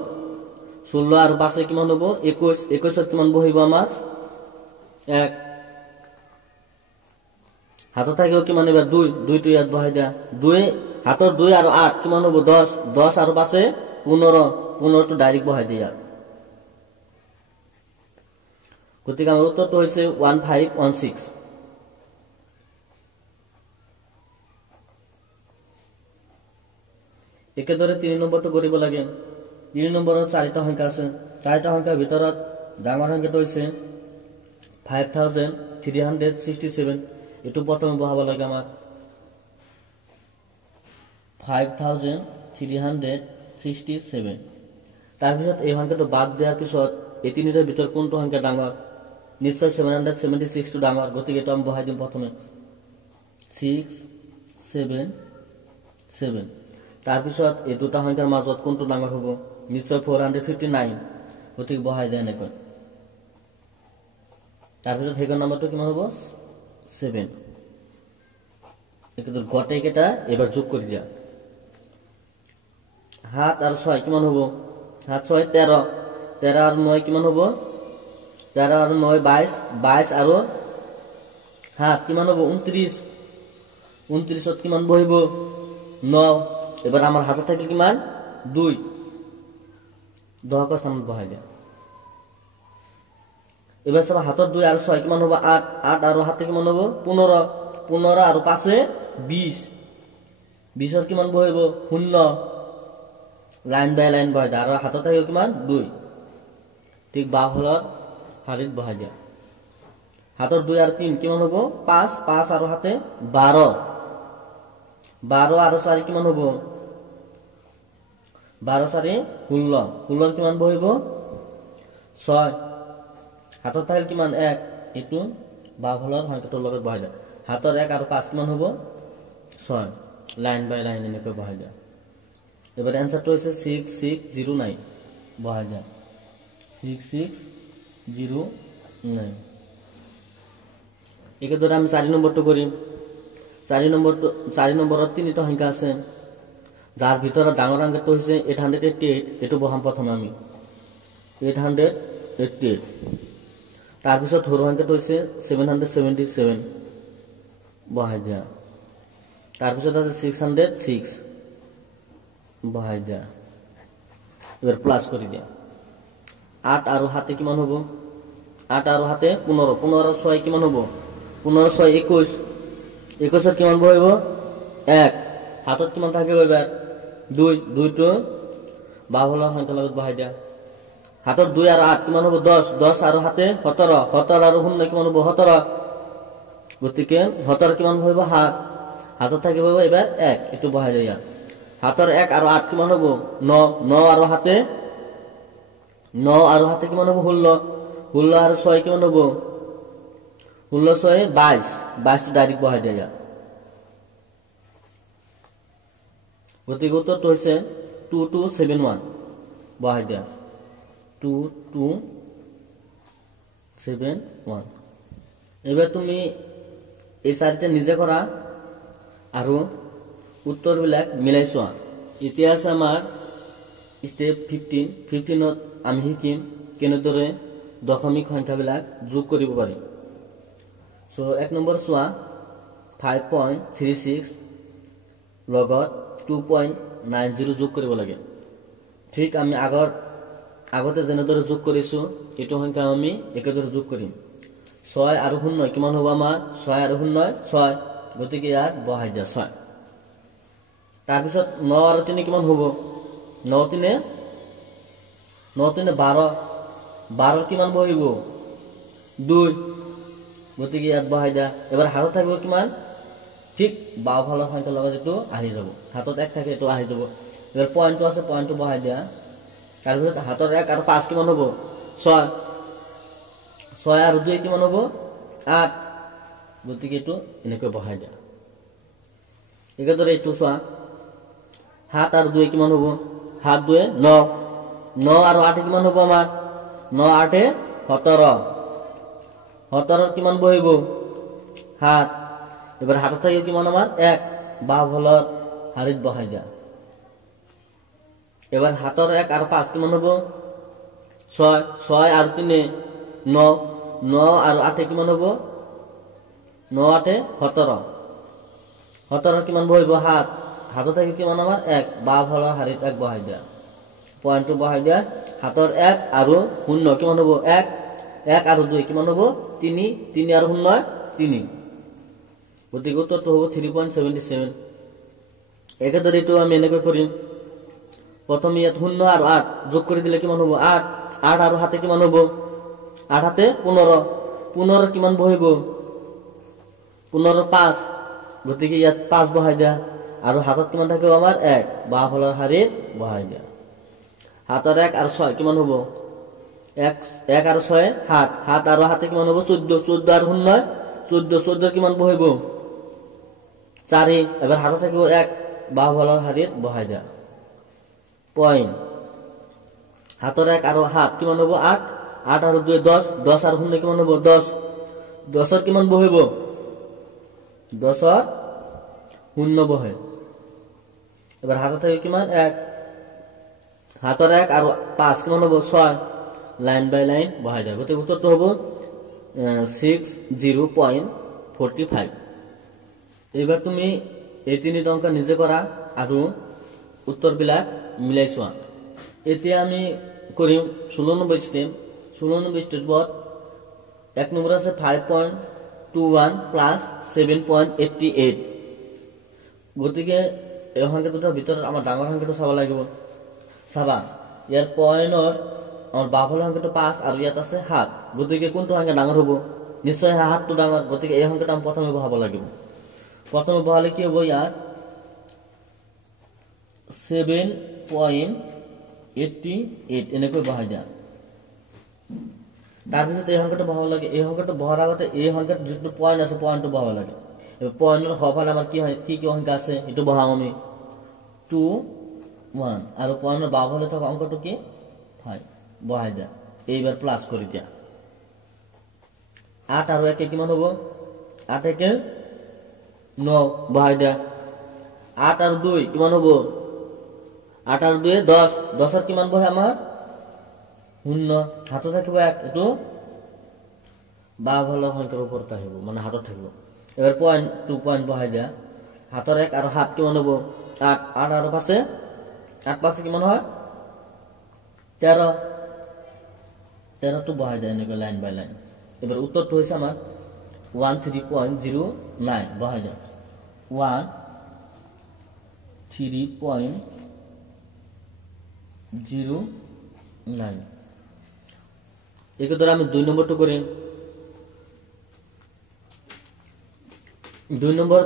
16 আৰু 5 কিমান হ'ব 21 21 কিমান বহিব আমাৰ 1 হাতত থাকিব কিমান এবাৰ 2 2 টো ইয়াত বহাই দিয়া 2 হাতৰ 2 আৰু 8 কিমান হ'ব 10 10 আৰু 5 15 15 টো ডাইৰেক্ট বহাই দিয়া গতিকে আমাৰ উত্তৰটো হৈছে 1516 একেদৰে 3 নম্বৰটো কৰিব লাগে 3 নম্বৰত 4টা সংখ্যা আছে 4টা সংখ্যাৰ ভিতৰত ডাঙৰ সংখ্যাটো হৈছে 5367 এটো প্ৰথমে বহাব লাগে আমাৰ 5367 তাৰ পিছত এই সংখ্যাটো বাদ দিয়াৰ পিছত এই তিনিটাৰ ভিতৰত কোনটো সংখ্যা ডাঙৰ নিশ্চয় 776 টো ডাঙৰ গতিকে এটা আমি বহাই দিম প্ৰথমে 677 তাৰ পিছত এই দুটা সংখ্যাৰ মাজত কোনটো ডাঙৰ হ'ব নিশ্চয় 459 গতিকে বহাই দিয়া এনেকৈ তাৰ পিছত হেগৰ নম্বৰটো কিমান হ'ব 7 একেদৰে গটেই কেটা এবাৰ যোগ কৰি দিয়া 7 আৰু 6 কিমান হ'ব 7 6 13 13 আৰু 9 কিমান হ'ব 13 আৰু 9 22 22 আৰু 7 কিমান হ'ব 29 29ত কিমান বহিব 9 এবাৰ আমাৰ হাতত থাকিল কিমান 2 10 ক স্থানত বহাই দিয়া এবাৰ সব হাতত 2 আৰু 6 কিমান হ'ব 8 8 আৰু 7 কিমান হ'ব 15 15 আৰু 5 20 20 ৰ কিমান বহিব 0 লাইন বাই লাইন বহাই দিয়া আৰু হাতত থাকিল কিমান 2 ঠিক বাহুলৰ হাৰিত বহাই দিয়া হাতৰ 2 আৰু 3 কিমান হ'ব 5 5 আৰু 7 12 12 আৰু 4 কিমান হ'ব 12 4 16 16 কিমান বহিব 6 হাতত থাকিল কিমান 1 এটো বাহুলৰ সংখ্যাটোৰ লগত বহাই দিয়া হাতৰ 1 আৰু 5 কিমান হ'ব 6 লাইন বাই লাইন এনেকৈ বহাই দিয়া এবাৰ आंसरটো হৈছে 6609 বহাই দিয়া 6609 একেদৰে আমি 4 নম্বৰটো কৰিম 4 নম্বৰত তিনিটা সংখ্যা আছে যাৰ ভিতৰত ডাঙৰ সংখ্যাটো হৈছে 888 এটো বহাম প্ৰথমে আমি 888 তাৰ পিছত সৰু সংখ্যাটো হৈছে 777 বহাই দিয়া তাৰ পিছত আছে 606 বহাই দিয়া এবাৰ প্লাস কৰি দিয়া 8 আৰু 7 কিমান হ'ব 8 আৰু 7 15 15 আৰু 6 কিমান হ'ব 15 6 21 21 ৰ কিমান বহিব 1 হাতত কিমান থাকিব এবাৰ 2 2 টো বাহুলৰ সংখ্যাৰ লগত বহাই দিয়া হাতত 2 আৰু 8 কিমান হ'ব 10 10 আৰু 7 17 17 আৰু 0 কিমান হ'ব 17 গতিকে 17 কিমান বহিব হাতত থাকিব এবাৰ 1 এটো বহাই দিয়া হাতৰ 1 আৰু 8 কিমান হ'ব 9 9 আৰু 7 9 আৰু 7 কিমান হ'ব 16 16 আৰু 6 কিমান হ'ব 16 6 22 22 টো ডাইৰেক্ট বহাই দিয়া গতিকে উত্তৰটো হৈছে 2271 বহাই দিয়া 2271 এবাৰ তুমি এই চাৰিটা নিজে কৰা আৰু উত্তৰবিলাক মিলাই চোৱা এতিয়া আছে আমাৰ স্টেপ 15ত আমি শিকিম কেনেদৰে দশমিক সংখ্যাবিলাক যোগ কৰিব পাৰি সো 1 নম্বৰ চোৱা 5.36 লগত 2.90 যোগ কৰিব লাগে ঠিক আমি আগতে যেনেদৰে যোগ কৰিছো এটো সংখ্যা আমি একেদৰে যোগ কৰিম 6 আৰু 0 কিমান হ'ব আমাৰ 6 আৰু 0 6 গতিকে ইয়াত বহাই দিয়া 6 তাৰ পিছত 9 আৰু 3 কিমান হ'ব 9 3 12 12 কিমান বহিব 2 গতিকে ইয়াত বহাই দিয়া এবাৰ হাতত থাকিব কিমান ঠিক বাওঁফালৰ সংখ্যাৰ লগত এটো আহি যাব হাতত 1 থাকে এটো আহি যাব এবার পয়েন্টটো আছে পয়েন্টটো বহাই দিয়া তাৰপিছত হাতৰ 1 আৰু 5 কিমান হ'ব 6 6 আৰু 2 কিমান হ'ব 8 গতিকে এটো এনেকৈ বহাই দিয়া একেদৰে এটো চোৱা 7 আৰু 2 কিমান হ'ব 7 2 9 9 আৰু 8 কিমান হ'ব আমাৰ 9 8 17 17 কিমান বহিব 7 এবাৰ হাতত থাকিব কিমান আমাৰ 1 বাহুফলৰ হাৰিত বহাই দিয়া এবাৰ হাতৰ 1 আৰু 5 কিমান হ'ব 6 6 আৰু 3 9 9 আৰু 8 কিমান হ'ব 9 8 17 17 কিমান বহিব 7 হাতত থাকিব কিমান আমাৰ 1 বাহুফলৰ হাৰিত 1 বহাই দিয়া পয়েন্টটো বহাই দিয়া হাতৰ 1 আৰু 0 কিমান হ'ব 1 1 আৰু 2 কিমান হ'ব 3 3 আৰু 0 3 গতিকে উত্তৰটো হ'ব 3.77 একেদৰে এটো আমি এনেকৈ কৰিম প্ৰথমে ইয়াত 0 আৰু 8 যোগ কৰি দিলে কিমান হ'ব 8 8 আৰু 7 কিমান হ'ব 8 7 15 15 কিমান বহিব 15 5 গতিকে ইয়াত 5 বহাই দিয়া আৰু হাতত কিমান থাকিব আমাৰ 1 বাহুফলৰ হাৰিত বহাই দিয়া হাতৰ 1 আৰু 6 কিমান হ'ব 1 আৰু 6 7 7 আৰু 7 কিমান হ'ব 14 14 আৰু 0 14 14 কিমান বহিব 4 এবাৰ হাতত থাকিব 1 বাহুফলৰ হাৰিত বহাই দিয়া পয়েন্ট হাতৰ 1 আৰু 7 কিমান হ'ব 8 8 আৰু 2 10 10 আৰু 0 কিমান হ'ব 10 10 ৰ কিমান বহিব 10 ৰ 0 বহে এবাৰ হাতত থাকিব কিমান 1 হাতৰ 1 আৰু 5 কিমান হ'ব 6 লাইন বাই লাইন বহাই দিয়া গতিকে উত্তৰটো হ'ব 60.45 এইবাৰ তুমি এই তিনিটা অংক নিজে কৰা আৰু উত্তৰবিলাক মিলাই চোৱা এতিয়া আমি কৰিম 16 নম্বৰ স্টেপ 16 নম্বৰ স্টেপত এক নম্বৰ আছে 5.21 প্লাস 7.88 গতিকে এই সংখ্যাটোৰ ভিতৰত আমাৰ ডাঙৰ সংখ্যাটো চাব লাগিব চাবা ইয়াৰ পয়েন্টৰ আমাৰ বাহুফলৰ সংখ্যাটো 5 আৰু ইয়াত আছে 7 গতিকে কোনটো সংখ্যা ডাঙৰ হ'ব নিশ্চয় 7টো ডাঙৰ গতিকে এই সংখ্যাটো আমি প্ৰথমে বহাব লাগিব প্ৰথমে বহালে কি হ'ব ইয়াত 7.88 এনেকৈ বহাই দিয়া তাৰপিছত এই সংখ্যাটো বহাব লাগে এই সংখ্যাটো বহাৰ আগতে এই সংখ্যাত যিটো পয়েন্ট আছে পয়েন্টটো বহাব লাগে এই পয়েন্টৰ সফালে আমাৰ কি হয় কি সংখ্যা আছে এটো বহাম আমি 2 1 আৰু পয়েন্টৰ বাহুফলে থকা অংকটো কি 5 বহাই দিয়া এইবাৰ প্লাস কৰি দিয়া 8 আৰু 1 কিমান হ'ব 8 1 9 বহাই দিয়া 8 আৰু 2 কিমান হ'ব 8 আৰু 2 10 10 ৰ কিমান বহে আমাৰ 0 হাতত থাকিব 1 এটো বাহুফলৰ সংখ্যাৰ ওপৰত আহিব মানে হাতত থাকিব এবাৰ পয়েন্ট 2 পয়েন্ট বহাই দিয়া হাতৰ 1 আৰু 7 কিমান হ'ব 8 8 আৰু 5 8 5 কিমান হয় 13 13 টো বহাই দিয়া এনেকৈ লাইন বাই লাইন এবাৰ উত্তৰটো হৈছে আমাৰ 13.09 বহাই দিয়া 13.09 একেদৰে আমি 2 নম্বৰটো কৰিম 2 নম্বৰ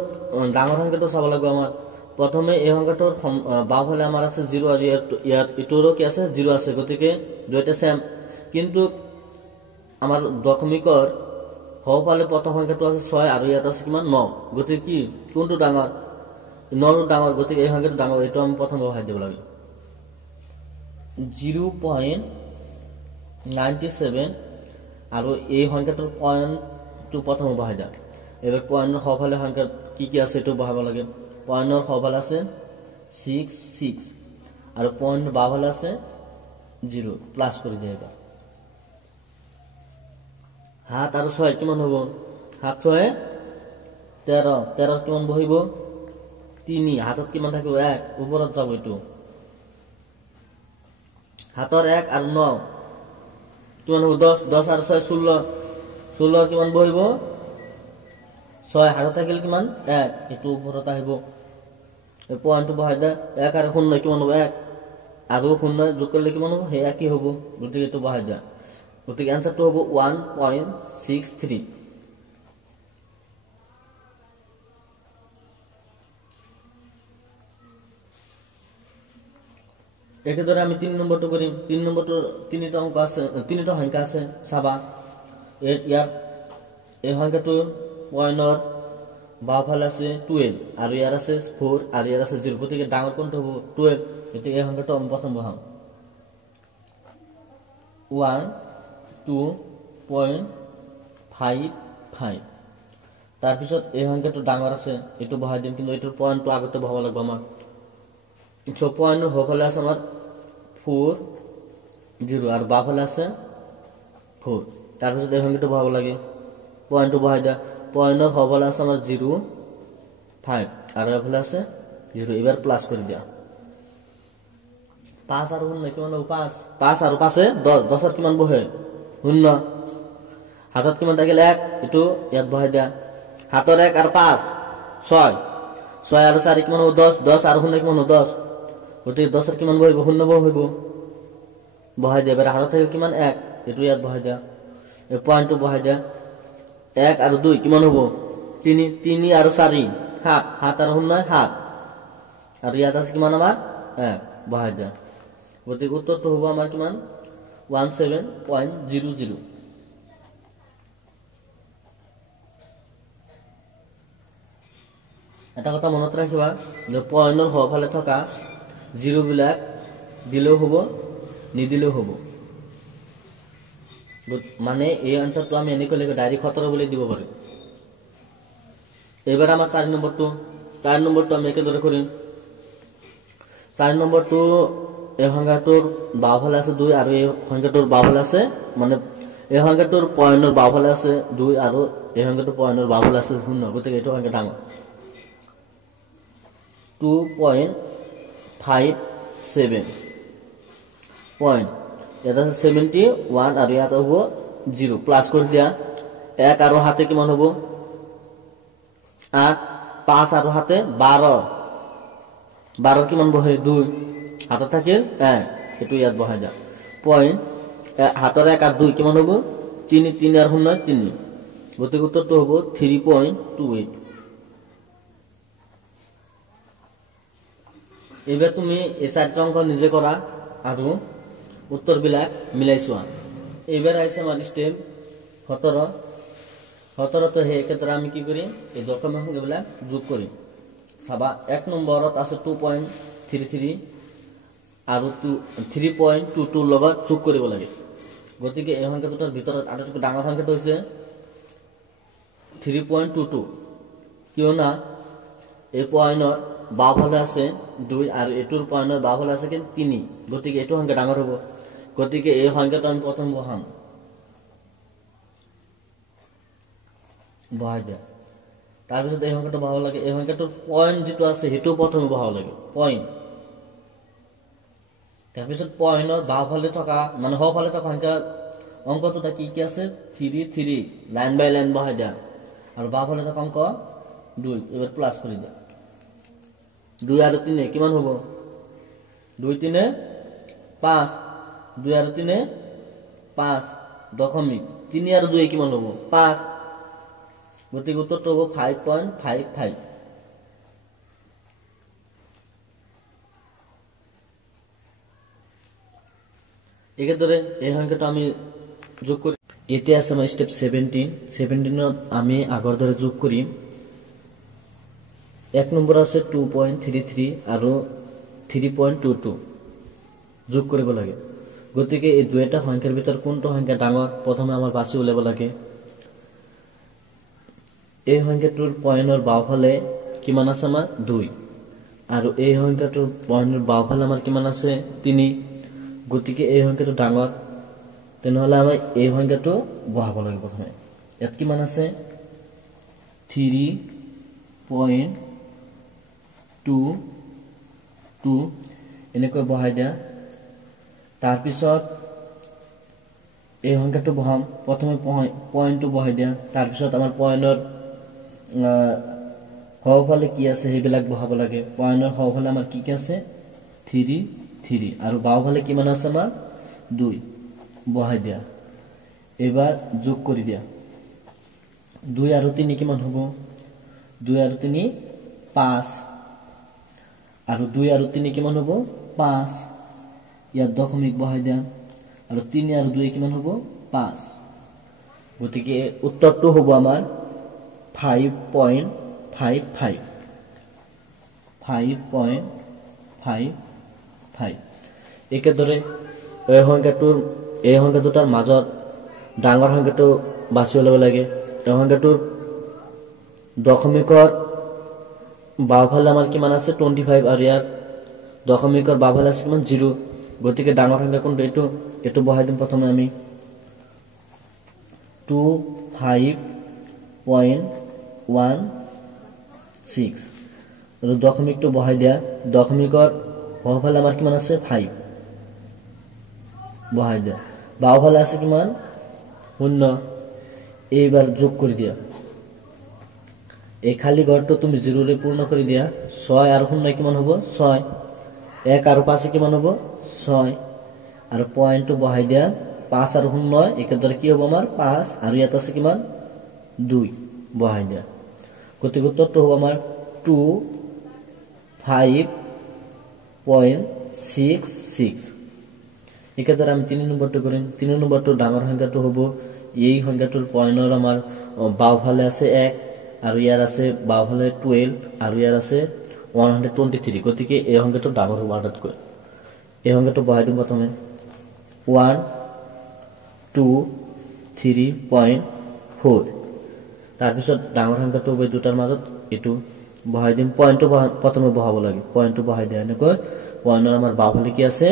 ডাঙৰ সংখ্যাটো চাব লাগিব আমাৰ প্ৰথমে এই সংখ্যাটোৰ বাহুফলে আমাৰ আছে 0 আৰু ইয়াত ইটোৰো কি আছে 0 আছে গতিকে দুইটা সেম কিন্তু আমাৰ দশমিকৰ সফালে প্ৰথম সংখ্যাটো আছে 6 আৰু ইয়াত আছে কিমান 9 গতিকে কি কোনটো ডাঙৰ 9টো ডাঙৰ গতিকে এই সংখ্যাটো ডাঙৰ এটো আমি প্ৰথমে বহাই দিব লাগে 0.97 আৰু এই সংখ্যাটোৰ পয়েন্টটো প্ৰথমে বহাই দিয়া এবাৰ পয়েন্টৰ সফালে সংখ্যা কি কি আছে এটো বহাব লাগে পয়েন্টৰ সফালে আছে 6 6 আৰু পয়েন্টৰ বাহুফালে আছে 0 প্লাস কৰি দিয়া এবাৰ 7 আৰু 6 কিমান হ'ব 7 6 13 13 কিমান বহিব 3 হাতত কিমান থাকিব 1 ওপৰত যাব এটো হাতৰ 1 আৰু 9 কিমান হ'ব 10 10 আৰু 6 16 16 কিমান বহিব 6 হাতত থাকিলে কিমান 1 এটো ওপৰত আহিব এই পয়েন্টটো বহাই দিয়া 1 আৰু 0 কিমান হ'ব 1 আৰু 0 যোগ কৰিলে কিমান হ'ব হে কি হ'ব গতিকে এটো বহাই দিয়া গতিকে आंसरটো হ'ব 1.63 2 একেদৰে আমি 3 নম্বৰটো কৰিম 3 নম্বৰটো তিনিটা অংক আছে তিনিটা সংখ্যা আছে চাবা ইয়াত এই সংখ্যাটো পয়েন্টৰ বাওঁফালে আছে 12 আৰু ইয়াৰ আছে 4 আৰু ইয়াৰ আছে 0 গতিকে ডাঙৰ কোনটো হ'ব 12 গতিকে এই সংখ্যাটো আমি প্ৰথম বহাম 1.2.55 তাৰ পিছত এই সংখ্যাটো ডাঙৰ আছে এটো বহাই দিম কিন্তু এটোৰ পয়েন্টটো আগতে বহাব লাগিব আমাৰ সো পয়েন্টৰ হফালে আছে আমাৰ 4 0 আৰু বাওঁফালে আছে 4 তাৰ পিছত এই সংখ্যাটো বহাব লাগে পয়েন্টটো বহাই দিয়া পয়েন্টৰ হফালে আছে আমাৰ 0 5 আৰু এফালে আছে 0 এবাৰ প্লাস কৰি দিয়া 5 আৰু 0 কিমান হ'ব 5 আৰু 5 এ 10 10 এর কিমান বহে 0 হাতত কিমান থাকিল 1 এটো ইয়াত বহাই দিয়া হাতৰ 1 আৰু 5 6 6 আৰু 4 কিমান হ'ব 10 10 আৰু 0 কিমান হ'ব 10 গতিকে 10 এৰ কিমান বহিব 0 বহিব বহাই দিয়া এবাৰ হাতত থাকিল কিমান 1 এটো ইয়াত বহাই দিয়া এই পয়েন্টটো বহাই দিয়া 1 আৰু 2 কিমান হ'ব 3 3 আৰু 4 7 7 আৰু 0 7 আৰু ইয়াত আছে কিমান আমাৰ 1 বহাই দিয়া গতিকে উত্তৰটো হ'ব আমাৰ কিমান 17.00 এটা কথা মনত ৰাখিবা যে পয়েন্টৰ হফালে থকা 0 বিলাক দিলেও হ'ব নিদিলেও হ'ব মানে এই আনসারটো আমি এনেকৈ লিখে ডাইরেক্ট 17 বলে দিব পারি এবার আমার 4 নম্বরটো আমি একেদরে করি 4 নম্বরটো এই সংখ্যাটোৰ বাওঁফালে আছে 2 আৰু এই সংখ্যাটোৰ বাওঁফালে আছে মানে এই সংখ্যাটোৰ পয়েন্টৰ বাওঁফালে আছে 2 আৰু এই সংখ্যাটোৰ পয়েন্টৰ বাওঁফালে আছে 0 গতিকে এইটো সংখ্যা ডাঙৰ 2.57 পয়েন্ট এটা 71 আৰু ইয়াত হ'ব 0 প্লাস কৰি দিয়া 1 আৰু হাতে কিমান হ'ব 8 5 আৰু হাতে 12 12 কিমান বহে 2 হাতত থাকিল 1 এটো ইয়াত বহাই দিয়া পয়েন্ট হাতৰ 1 আৰু 2 কিমান হ'ব 3 3 আৰু 0 3 গতিকে উত্তৰটো হ'ব 3.28 এবাৰ তুমি এই চাৰিটা অংক নিজে কৰা আৰু উত্তৰ বিলাক মিলাই চোৱা এবাৰ আইছে আমাৰ স্টেপ 17 17 হে একেদৰে আমি কি কৰিম এই দশম সংখ্যাবিলাক যোগ কৰিম চাবা 1 নম্বৰত আছে 2.33 আৰু 3.22 লগত যোগ কৰিব লাগে গতিকে এই সংখ্যা দুটাৰ ভিতৰত আটাইতকৈ ডাঙৰ সংখ্যাটো হৈছে 3.22 কিয় না এই পয়েন্টৰ বাওঁফালে আছে 2 আৰু এটোৰ পয়েন্টৰ বাওঁফালে আছে 3 গতিকে এটো সংখ্যা ডাঙৰ হ'ব গতিকে এই সংখ্যাটো আমি প্ৰথম বহাম বহাই দিয়া তাৰ পিছত এই সংখ্যাটো বহাব লাগে এই সংখ্যাটোৰ পয়েন্ট যেটো আছে হেতু প্ৰথমে বহাব লাগে পয়েন্ট তাৰ পিছত পয়েন্টৰ বাওঁফালে থকা মানে হফালে থকা সংখ্যা অংকটোটা কি কি আছে 3 3 লাইন বাই লাইন বহাই দিয়া আৰু বাওঁফালে থকা অংক 2 এবাৰ প্লাস কৰি দিয়া 2 আৰু 3 কিমান হ'ব 2 3 5 2 আৰু 3 5 দশমিক 3 আৰু 2 কিমান হ'ব 5 গতিকে উত্তৰটো হ'ব 5.55 একেদৰে এই সংখ্যাটো আমি যোগ কৰি এতিয়া আছে আমাৰ স্টেপ 17ত আমি আগৰ দৰে যোগ কৰিম 1 নম্বৰ আছে 2.33 আৰু 3.22 যোগ কৰিব লাগে গতিকে এই দুইটা সংখ্যাৰ ভিতৰত কোনটো সংখ্যা ডাঙৰ প্ৰথমে আমাৰ বাছি উলাব লাগে এই সংখ্যাটোৰ পয়েন্টৰ বাওঁফালে কিমান আছে আমাৰ 2 আৰু এই সংখ্যাটোৰ পয়েন্টৰ বাওঁফালে আমাৰ কিমান আছে 3 গতিকে এই সংখ্যাটো ডাঙৰ তেনেহলে আমি এই সংখ্যাটো বহাব লাগে প্ৰথমে ইয়াত কিমান আছে 3.22 এনেকৈ বহাই দিয়া তাৰ পিছত এই সংখ্যাটো বহাম প্ৰথমে পয়েন্টটো বহাই দিয়া তাৰ পিছত আমাৰ পয়েন্টৰ হফালে কি আছে হেবিলাক বহাব লাগে পয়েন্টৰ হফালে আমাৰ কি কি আছে 3 3 আৰু বাওঁফালে কিমান আছে আমাৰ 2 বহাই দিয়া এবাৰ যোগ কৰি দিয়া 2 আৰু 3 কিমান হ'ব 2 আৰু 3 5 আৰু 2 আৰু 3 কিমান হ'ব 5 ইয়াত দশমিক বহাই দিয়া আৰু 3 আৰু 2 কিমান হ'ব 5 গতিকে উত্তৰটো হ'ব আমাৰ 5.55 5.55 একেদৰে এই সংখ্যাটোৰ মাজত ডাঙৰ সংখ্যাটো বাছি ল'ব লাগে এই সংখ্যাটোৰ দশমিকৰ বাওঁফালে আমাৰ কিমান আছে 25 আৰু ইয়াত দশমিকৰ বাওঁফালে আছে কিমান 0 গতিকে ডাঙৰ সংখ্যা কোনটো এটো বহাই দিম প্ৰথমে আমি 25.16 আৰু দশমিকটো বহাই দিয়া দশমিকৰ বাওঁফালে আমাৰ কিমান আছে 5 বহাই দিয়া বাওঁফালে আছে কিমান 0 এইবাৰ যোগ কৰি দিয়া এই খালি ঘৰটো তুমি 0 ৰে পূৰ্ণ কৰি দিয়া 6 আৰু 0 কিমান হ'ব 6 1 আৰু 5 কিমান হ'ব 6 আৰু পয়েন্টটো বহাই দিয়া 5 আৰু 0 একেদৰে কি হ'ব আমাৰ 5 আৰু ইয়াত আছে কিমান 2 বহাই দিয়া গতিকে উত্তৰটো হ'ব আমাৰ 25.66 একেদৰে আমি 3 নম্বৰটো কৰিম 3 নম্বৰটো ডাঙৰ সংখ্যাটো হ'ব এই সংখ্যাটোৰ পয়েন্টৰ আমাৰ বাওঁফালে আছে 1 আৰু ইয়াৰ আছে বাওঁফালে 12 আৰু ইয়াৰ আছে 123 গতিকে এই সংখ্যাটো ডাঙৰ হ'ব আটাইতকৈ এই সংখ্যাটো বহাই দিম প্ৰথমে 123.4 তাৰ পিছত ডাঙৰ সংখ্যাটো হ'ব দুটাৰ মাজত এটো বহাই দিম পয়েন্টটো প্ৰথমে বহাব লাগে পয়েন্টটো বহাই দিয়া এনেকৈ পয়েন্টৰ আমাৰ বাওঁফালে কি আছে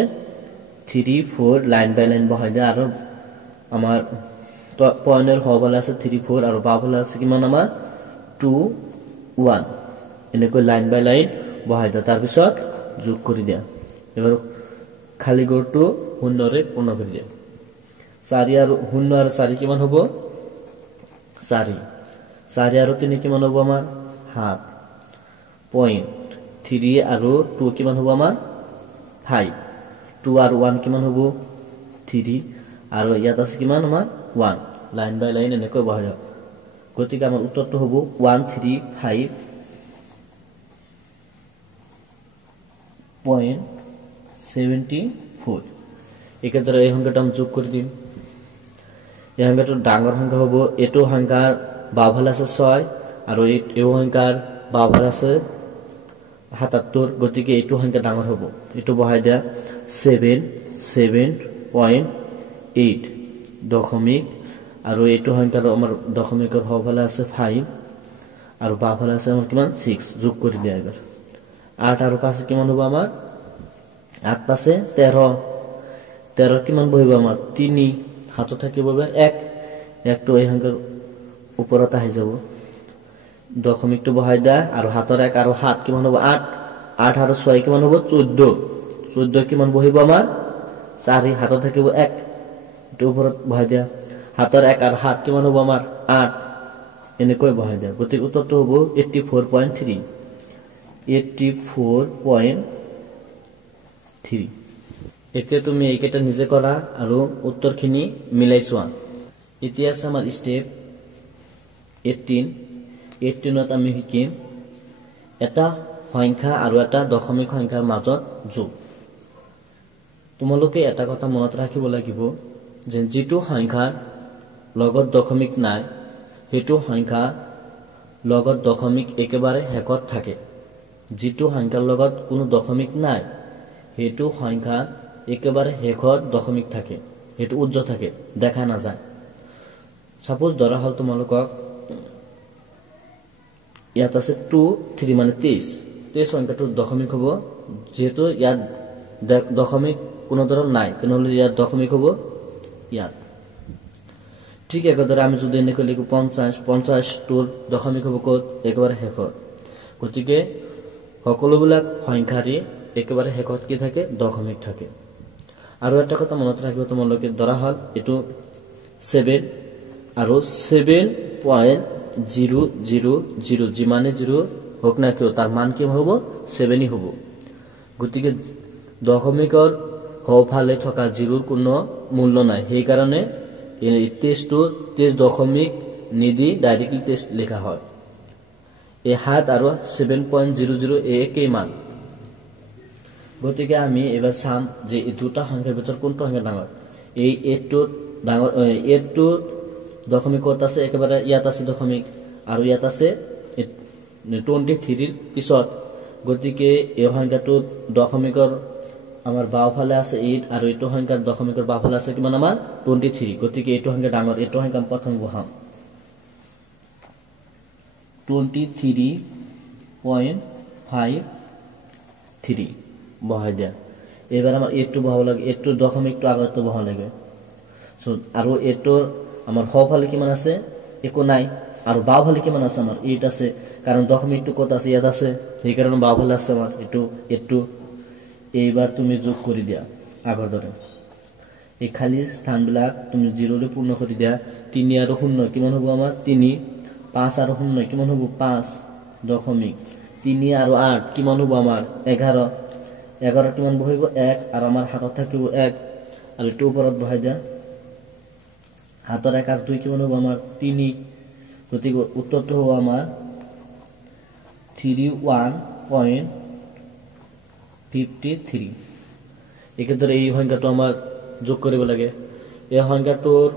3 4 লাইন বাই লাইন বহাই দিয়া আৰু আমাৰ পয়েন্টৰ বাওঁফালে আছে 3 4 আৰু বাওঁফালে আছে কিমান আমাৰ 2 1 এনেকৈ লাইন বাই লাইন বহাই দিয়া তাৰ পিছত যোগ কৰি দিয়া এবাৰ খালি গড়টো 0 ৰে পূৰ্ণ কৰি দিয়া 4 আৰু 0 আৰু 4 কিমান হ'ব 4 আৰু 3 কিমান হ'ব আমাৰ 7 পয়েন্ট 3 আৰু 2 কিমান হ'ব আমাৰ 5 2 আৰু 1 কিমান হ'ব 3 আৰু ইয়াত আছে কিমান আমাৰ 1 লাইন বাই লাইন এনেকৈ বহাই দিয়া গতিকে আমাৰ উত্তৰটো হ'ব 135.74 একেদৰে এই সংখ্যাটো আমি যোগ কৰি দিম এই সংখ্যাটো ডাঙৰ সংখ্যা হ'ব এটো সংখ্যাৰ বাওঁফালে আছে 6 আৰু এই সংখ্যাৰ বাওঁফালে আছে 77 গতিকে এইটো সংখ্যা ডাঙৰ হ'ব এটো বহাই দিয়া 7.8 দশমিক আৰু এইটো সংখ্যাৰ আমাৰ দশমিকৰ বাওঁফালে আছে 5 আৰু বাওঁফালে আছে আমাৰ কিমান 6 যোগ কৰি দিয়া এবাৰ 8 আৰু 5 কিমান হ'ব আমাৰ 8 5 13 কিমান বহিব আমাৰ 3 হাতত থাকিব 1 টো এই সংখ্যাৰ ওপৰত আহি যাব দশমিকটো বহাই দিয়া আৰু হাতৰ 1 আৰু 7 কিমান হ'ব 8 আৰু 6 কিমান হ'ব 14 কিমান বহিব আমাৰ 4 হাতত থাকিব 1 টো ওপৰত বহাই দিয়া হাতৰ 1 আৰু 7 কিমান হ'ব আমাৰ 8 এনেকৈ বহাই দিয়া গতিকে উত্তৰটো হ'ব 84.3 এতিয়া তুমি এইকেইটা নিজে কৰা আৰু উত্তৰখিনি মিলাই চোৱা এতিয়া আছে আমাৰ স্টেপ 18ত আমি শিকিম এটা সংখ্যা আৰু এটা দশমিক সংখ্যাৰ মাজত যোগ তোমালোকে এটা কথা মনত ৰাখিব লাগিব যে যিটো সংখ্যাৰ লগত দশমিক নাই হেতু সংখ্যা লগত দশমিক একেবাৰে হেকত থাকে যিটো সংখ্যাৰ লগত কোনো দশমিক নাই হেতু সংখ্যা একেবাৰে হেকত দশমিক থাকে হেতু উজ্জ্বল থাকে দেখা না যায় সাপোজ ধৰা হল তোমালোকক ইয়াত আছে 2 3 মানে 23 সংখ্যাটোৰ দশমিক হ'ব যেহেতু ইয়াত দশমিক কোনো ধৰণৰ নাই তেনেহলে ইয়াত দশমিক হ'ব ইয়াত ঠিক একেদৰে আমি যদি এনেকৈ লিখো 50 টোৰ দশমিক হ'ব ক'ত একেবাৰে শেষত গতিকে সকলোবিলাক সংখ্যাৰে একেবাৰে শেষত কি থাকে দশমিক থাকে আৰু এটা কথা মনত ৰাখিব তোমালোকে ধৰা হল এটো 7 আৰু 7.000 যিমানে 0 হোক না কিয় তাৰ মান কি হ'ব 7 হ'ব গতিকে দশমিকৰ হওফালে থকা 0ৰ কোনো মূল্য নাই সেই কাৰণে এই টেষ্টটো 23 দশমিক নিদি ডাইৰেক্টলি টেষ্ট লেখা হয় এই 7 আৰু 7.00 একই মান গতিকে আমি এবাৰ চাম যে এই দুটা সংখ্যাৰ ভিতৰত কোনটো সংখ্যা ডাঙৰ এই 8টোত ডাঙৰ 8টোৰ দশমিক কত আছে একেবাৰে ইয়াত আছে দশমিক আৰু ইয়াত আছে 23 ৰ পিছত গতিকে এই সংখ্যাটোত দশমিকৰ আমাৰ বাওফালে আছে 8 আৰু এইটো সংখ্যাৰ দশমিকৰ বাওফালে আছে কিমান আমাৰ 23 গতিকে এইটো সংখ্যা ডাঙৰ এইটো সংখ্যা প্ৰথম বহাম 23.53 বহাই দিয়া এবাৰ আমাৰ 8টো বহাব লাগে 8টোৰ দশমিকটো আগতে বহাব লাগে সো আৰু 8টোৰ আমাৰ হফালে কিমান আছে একো নাই আৰু বাওফালে কিমান আছে আমাৰ 8 আছে কাৰণ দশমিকটো কত আছে ইয়াত আছে সেই কাৰণে বাওফালে আছে আমাৰ এটো 8টো এইবাৰ তুমি যোগ কৰি দিয়া আগৰ দৰে এই খালি স্থানবিলাক তুমি 0 ৰে পূৰ্ণ কৰি দিয়া 3 আৰু 0 কিমান হ'ব আমাৰ 3 5 আৰু 0 কিমান হ'ব 5 দশমিক 3 আৰু 8 কিমান হ'ব আমাৰ 11 11 কিমান বহিব 1 আৰু আমাৰ হাতত থাকিব 1 আৰু টু ওপৰত বহাই দিয়া হাতৰ 1 আৰু 2 কিমান হ'ব আমাৰ 3 গতিকে উত্তৰটো হ'ব আমাৰ 31.53 একেদৰে এই সংখ্যাটো আমাৰ যোগ কৰিব লাগে এই সংখ্যাটোৰ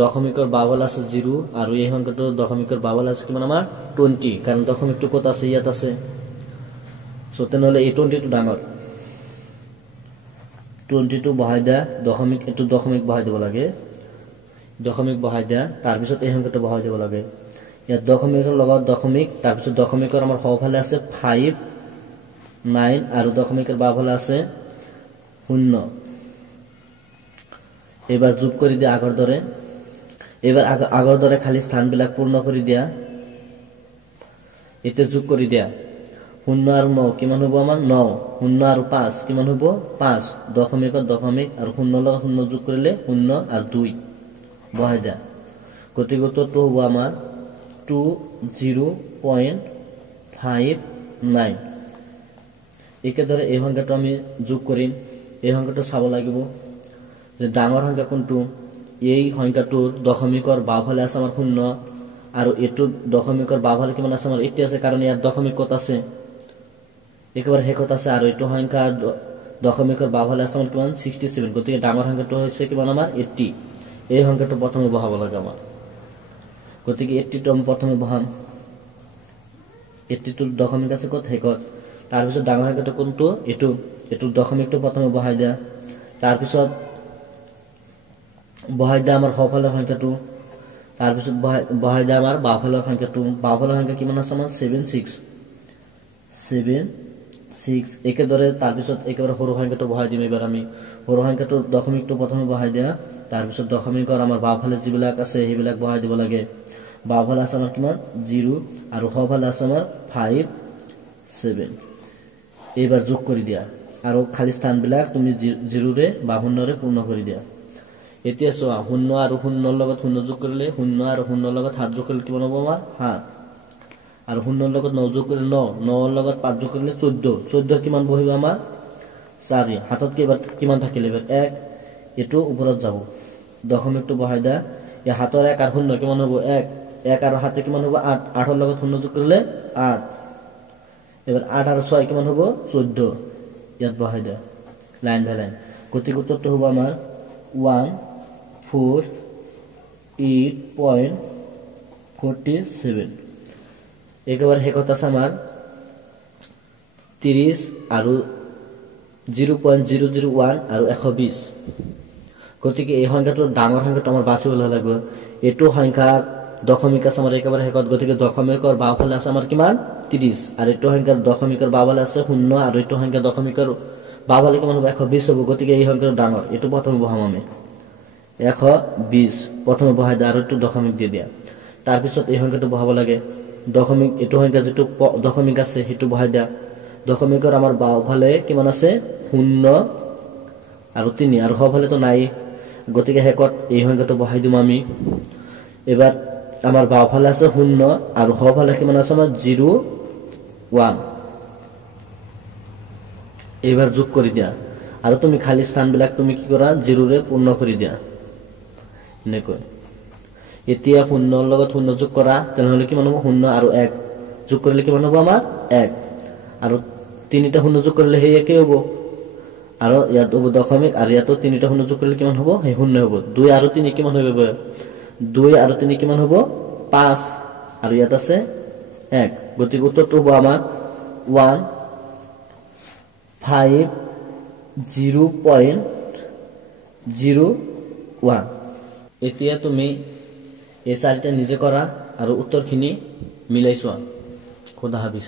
দশমিকৰ বাওফালে আছে 0 আৰু এই সংখ্যাটোৰ দশমিকৰ বাওফালে আছে কিমান আমাৰ 20 কাৰণ দশমিকটো কত আছে ইয়াত আছে সো তেনেহলে এই 20 টো ডাঙৰ 20 টো বহাই দিয়া দশমিক এটো দশমিক বহাই দিব লাগে দশমিক বহাই দিয়া তাৰ পিছত এই সংখ্যাটো বহাই দিব লাগে ইয়াত দশমিকৰ লগত দশমিক তাৰ পিছত দশমিকৰ আমাৰ হফালে আছে 5 9 আৰু দশমিকৰ বাওফালে আছে 0 এবাৰ যোগ কৰি দিয়া আগৰ দৰে এবাৰ আগৰ দৰে খালি স্থানবিলাক পূৰ্ণ কৰি দিয়া এতে যোগ কৰি দিয়া 0 আৰু 9 কিমান হ'ব আমাৰ 9 0 আৰু 5 কিমান হ'ব 5 দশমিকৰ দশমিক আৰু 0 লগত 0 যোগ কৰিলে 0 আৰু 2 বহাই দিয়া গতিকে উত্তৰটো হ'ব আমাৰ 20.59 একেদৰে এই সংখ্যাটো আমি যোগ কৰিম এই সংখ্যাটো চাব লাগিব যে ডাঙৰ সংখ্যা কোনটো এই সংখ্যাটোৰ দশমিকৰ বাওফালে আছে আমাৰ 0 আৰু এটো দশমিকৰ বাওফালে কিমান আছে আমাৰ 80 আছে কাৰণ ইয়াত দশমিক কত আছে একেবাৰে হেকত আছে আৰু এটো সংখ্যা দশমিকৰ বাওফালে আছে আমাৰ কিমান 67 গতিকে ডাঙৰ সংখ্যাটো হৈছে কিমান আমাৰ 80 এই সংখ্যাটো প্ৰথমে বহাব লাগে আমাৰ গতিকে 80 টো আমি প্ৰথমে বহাম 80 টো দশমিক আছে কত হেকত তাৰ পিছত ডাঙৰ সংখ্যাটো কোনটো এটো দশমিকটো প্ৰথমে বহাই দিয়া তাৰ পিছত বহাই দিয়া আমাৰ হফালৰ সংখ্যাটো তাৰ পিছত বহাই দিয়া আমাৰ বাওফালৰ সংখ্যাটো বাওফালৰ সংখ্যা কিমান আছে আমাৰ 76 একেদৰে তাৰ পিছত একেবাৰে সৰু সংখ্যাটো বহাই দিম এবাৰ আমি সৰু সংখ্যাটোৰ দশমিকটো প্ৰথমে বহাই দিয়া তাৰ পিছত দশমিকৰ আমাৰ বাওফালে যিবিলাক আছে সেইবিলাক বহাই দিব লাগে বাওফালে আছে আমাৰ কিমান 0 আৰু হফালে আছে আমাৰ 5 7 এবাৰ যোগ কৰি দিয়া আৰু খালি স্থানবিলাক তুমি 0 ৰে বা 0 ৰে পূৰ্ণ কৰি দিয়া এতিয়া চোৱা 0 আৰু 0 লগত 0 যোগ কৰিলে 0 আৰু 0 লগত 7 যোগ কৰিলে কিমান হ'ব আমাৰ 7 আৰু 0 লগত 9 যোগ কৰিলে 9 লগত 5 যোগ কৰিলে 14 কিমান বহিব আমাৰ 4 হাতত কিমান থাকিলে 1 এটো ওপৰত যাব দশমিকটো বহাই দিয়া এই হাতৰ 1 আৰু 0 কিমান হ'ব 1 আৰু 7 কিমান হ'ব 8 8 লগত 0 যোগ কৰিলে 8 এবাৰ 8 আৰু 6 কিমান হ'ব 14 ইয়াত বহাই দিয়া লাইন বাই লাইন গতিকে উত্তৰটো হ'ব আমাৰ 148.47 একেবাৰে হেকত আছে আমাৰ 30 আৰু 0.001 আৰু 120 গতিকে এই সংখ্যাটো ডাঙৰ সংখ্যাটো আমাৰ বাছিবলৈ লাগিব এটো সংখ্যাৰ দশমিক আছে আমাৰ একেবাৰে হেকত গতিকে দশমিকৰ বাওফালে আছে আমাৰ কিমান 30 আৰু এটো সংখ্যাৰ দশমিকৰ বাওফালে আছে 0 আৰু এটো সংখ্যাৰ দশমিকৰ বাওফালে কিমান হ'ব 120 হ'ব গতিকে এই সংখ্যাটো ডাঙৰ এটো প্ৰথমে বহাম আমি 120 প্ৰথমে বহাই দিয়া আৰু এটো দশমিক দি দিয়া তাৰ পিছত এই সংখ্যাটো বহাব লাগে দশমিক এটো সংখ্যা যেটো দশমিক আছে হেতু বহাই দিয়া দশমিকৰ আমাৰ বাওফালে কিমান আছে 0 আৰু 3 আৰু হফালে তো নাই গতিকে হেকত এই সংখ্যাটো বহাই দিম আমি এবাৰ আমাৰ বাওফালে আছে 0 আৰু হফালে কিমান আছে আমাৰ 0.1 এবাৰ যোগ কৰি দিয়া আৰু তুমি খালি স্থানবিলাক তুমি কি কৰা 0 ৰে পূৰ্ণ কৰি দিয়া নেকৈ এতিয়া 0 লগত 0 যোগ কৰা তেনেহলে কিমান হ'ব 0 আৰু 1 যোগ কৰিলে কিমান হ'ব আমাৰ 1 আৰু তিনিটা শূন্য যোগ কৰিলে সেই একেই হ'ব আৰু ইয়াত হ'ব দশমিক আৰু ইয়াতো তিনিটা শূন্য যোগ কৰিলে কিমান হ'ব সেই শূন্য হ'ব 2 আৰু 3 কিমান হৈ যাব 2 আৰু 3 কিমান হ'ব 5 আৰু ইয়াত আছে 1 গতিকে উত্তৰটো হ'ব আমাৰ 150.01 এতিয়া তুমি এই চাৰিটা নিজে কৰা আৰু উত্তৰখিনি মিলাই চোৱা খুদা হাফিজ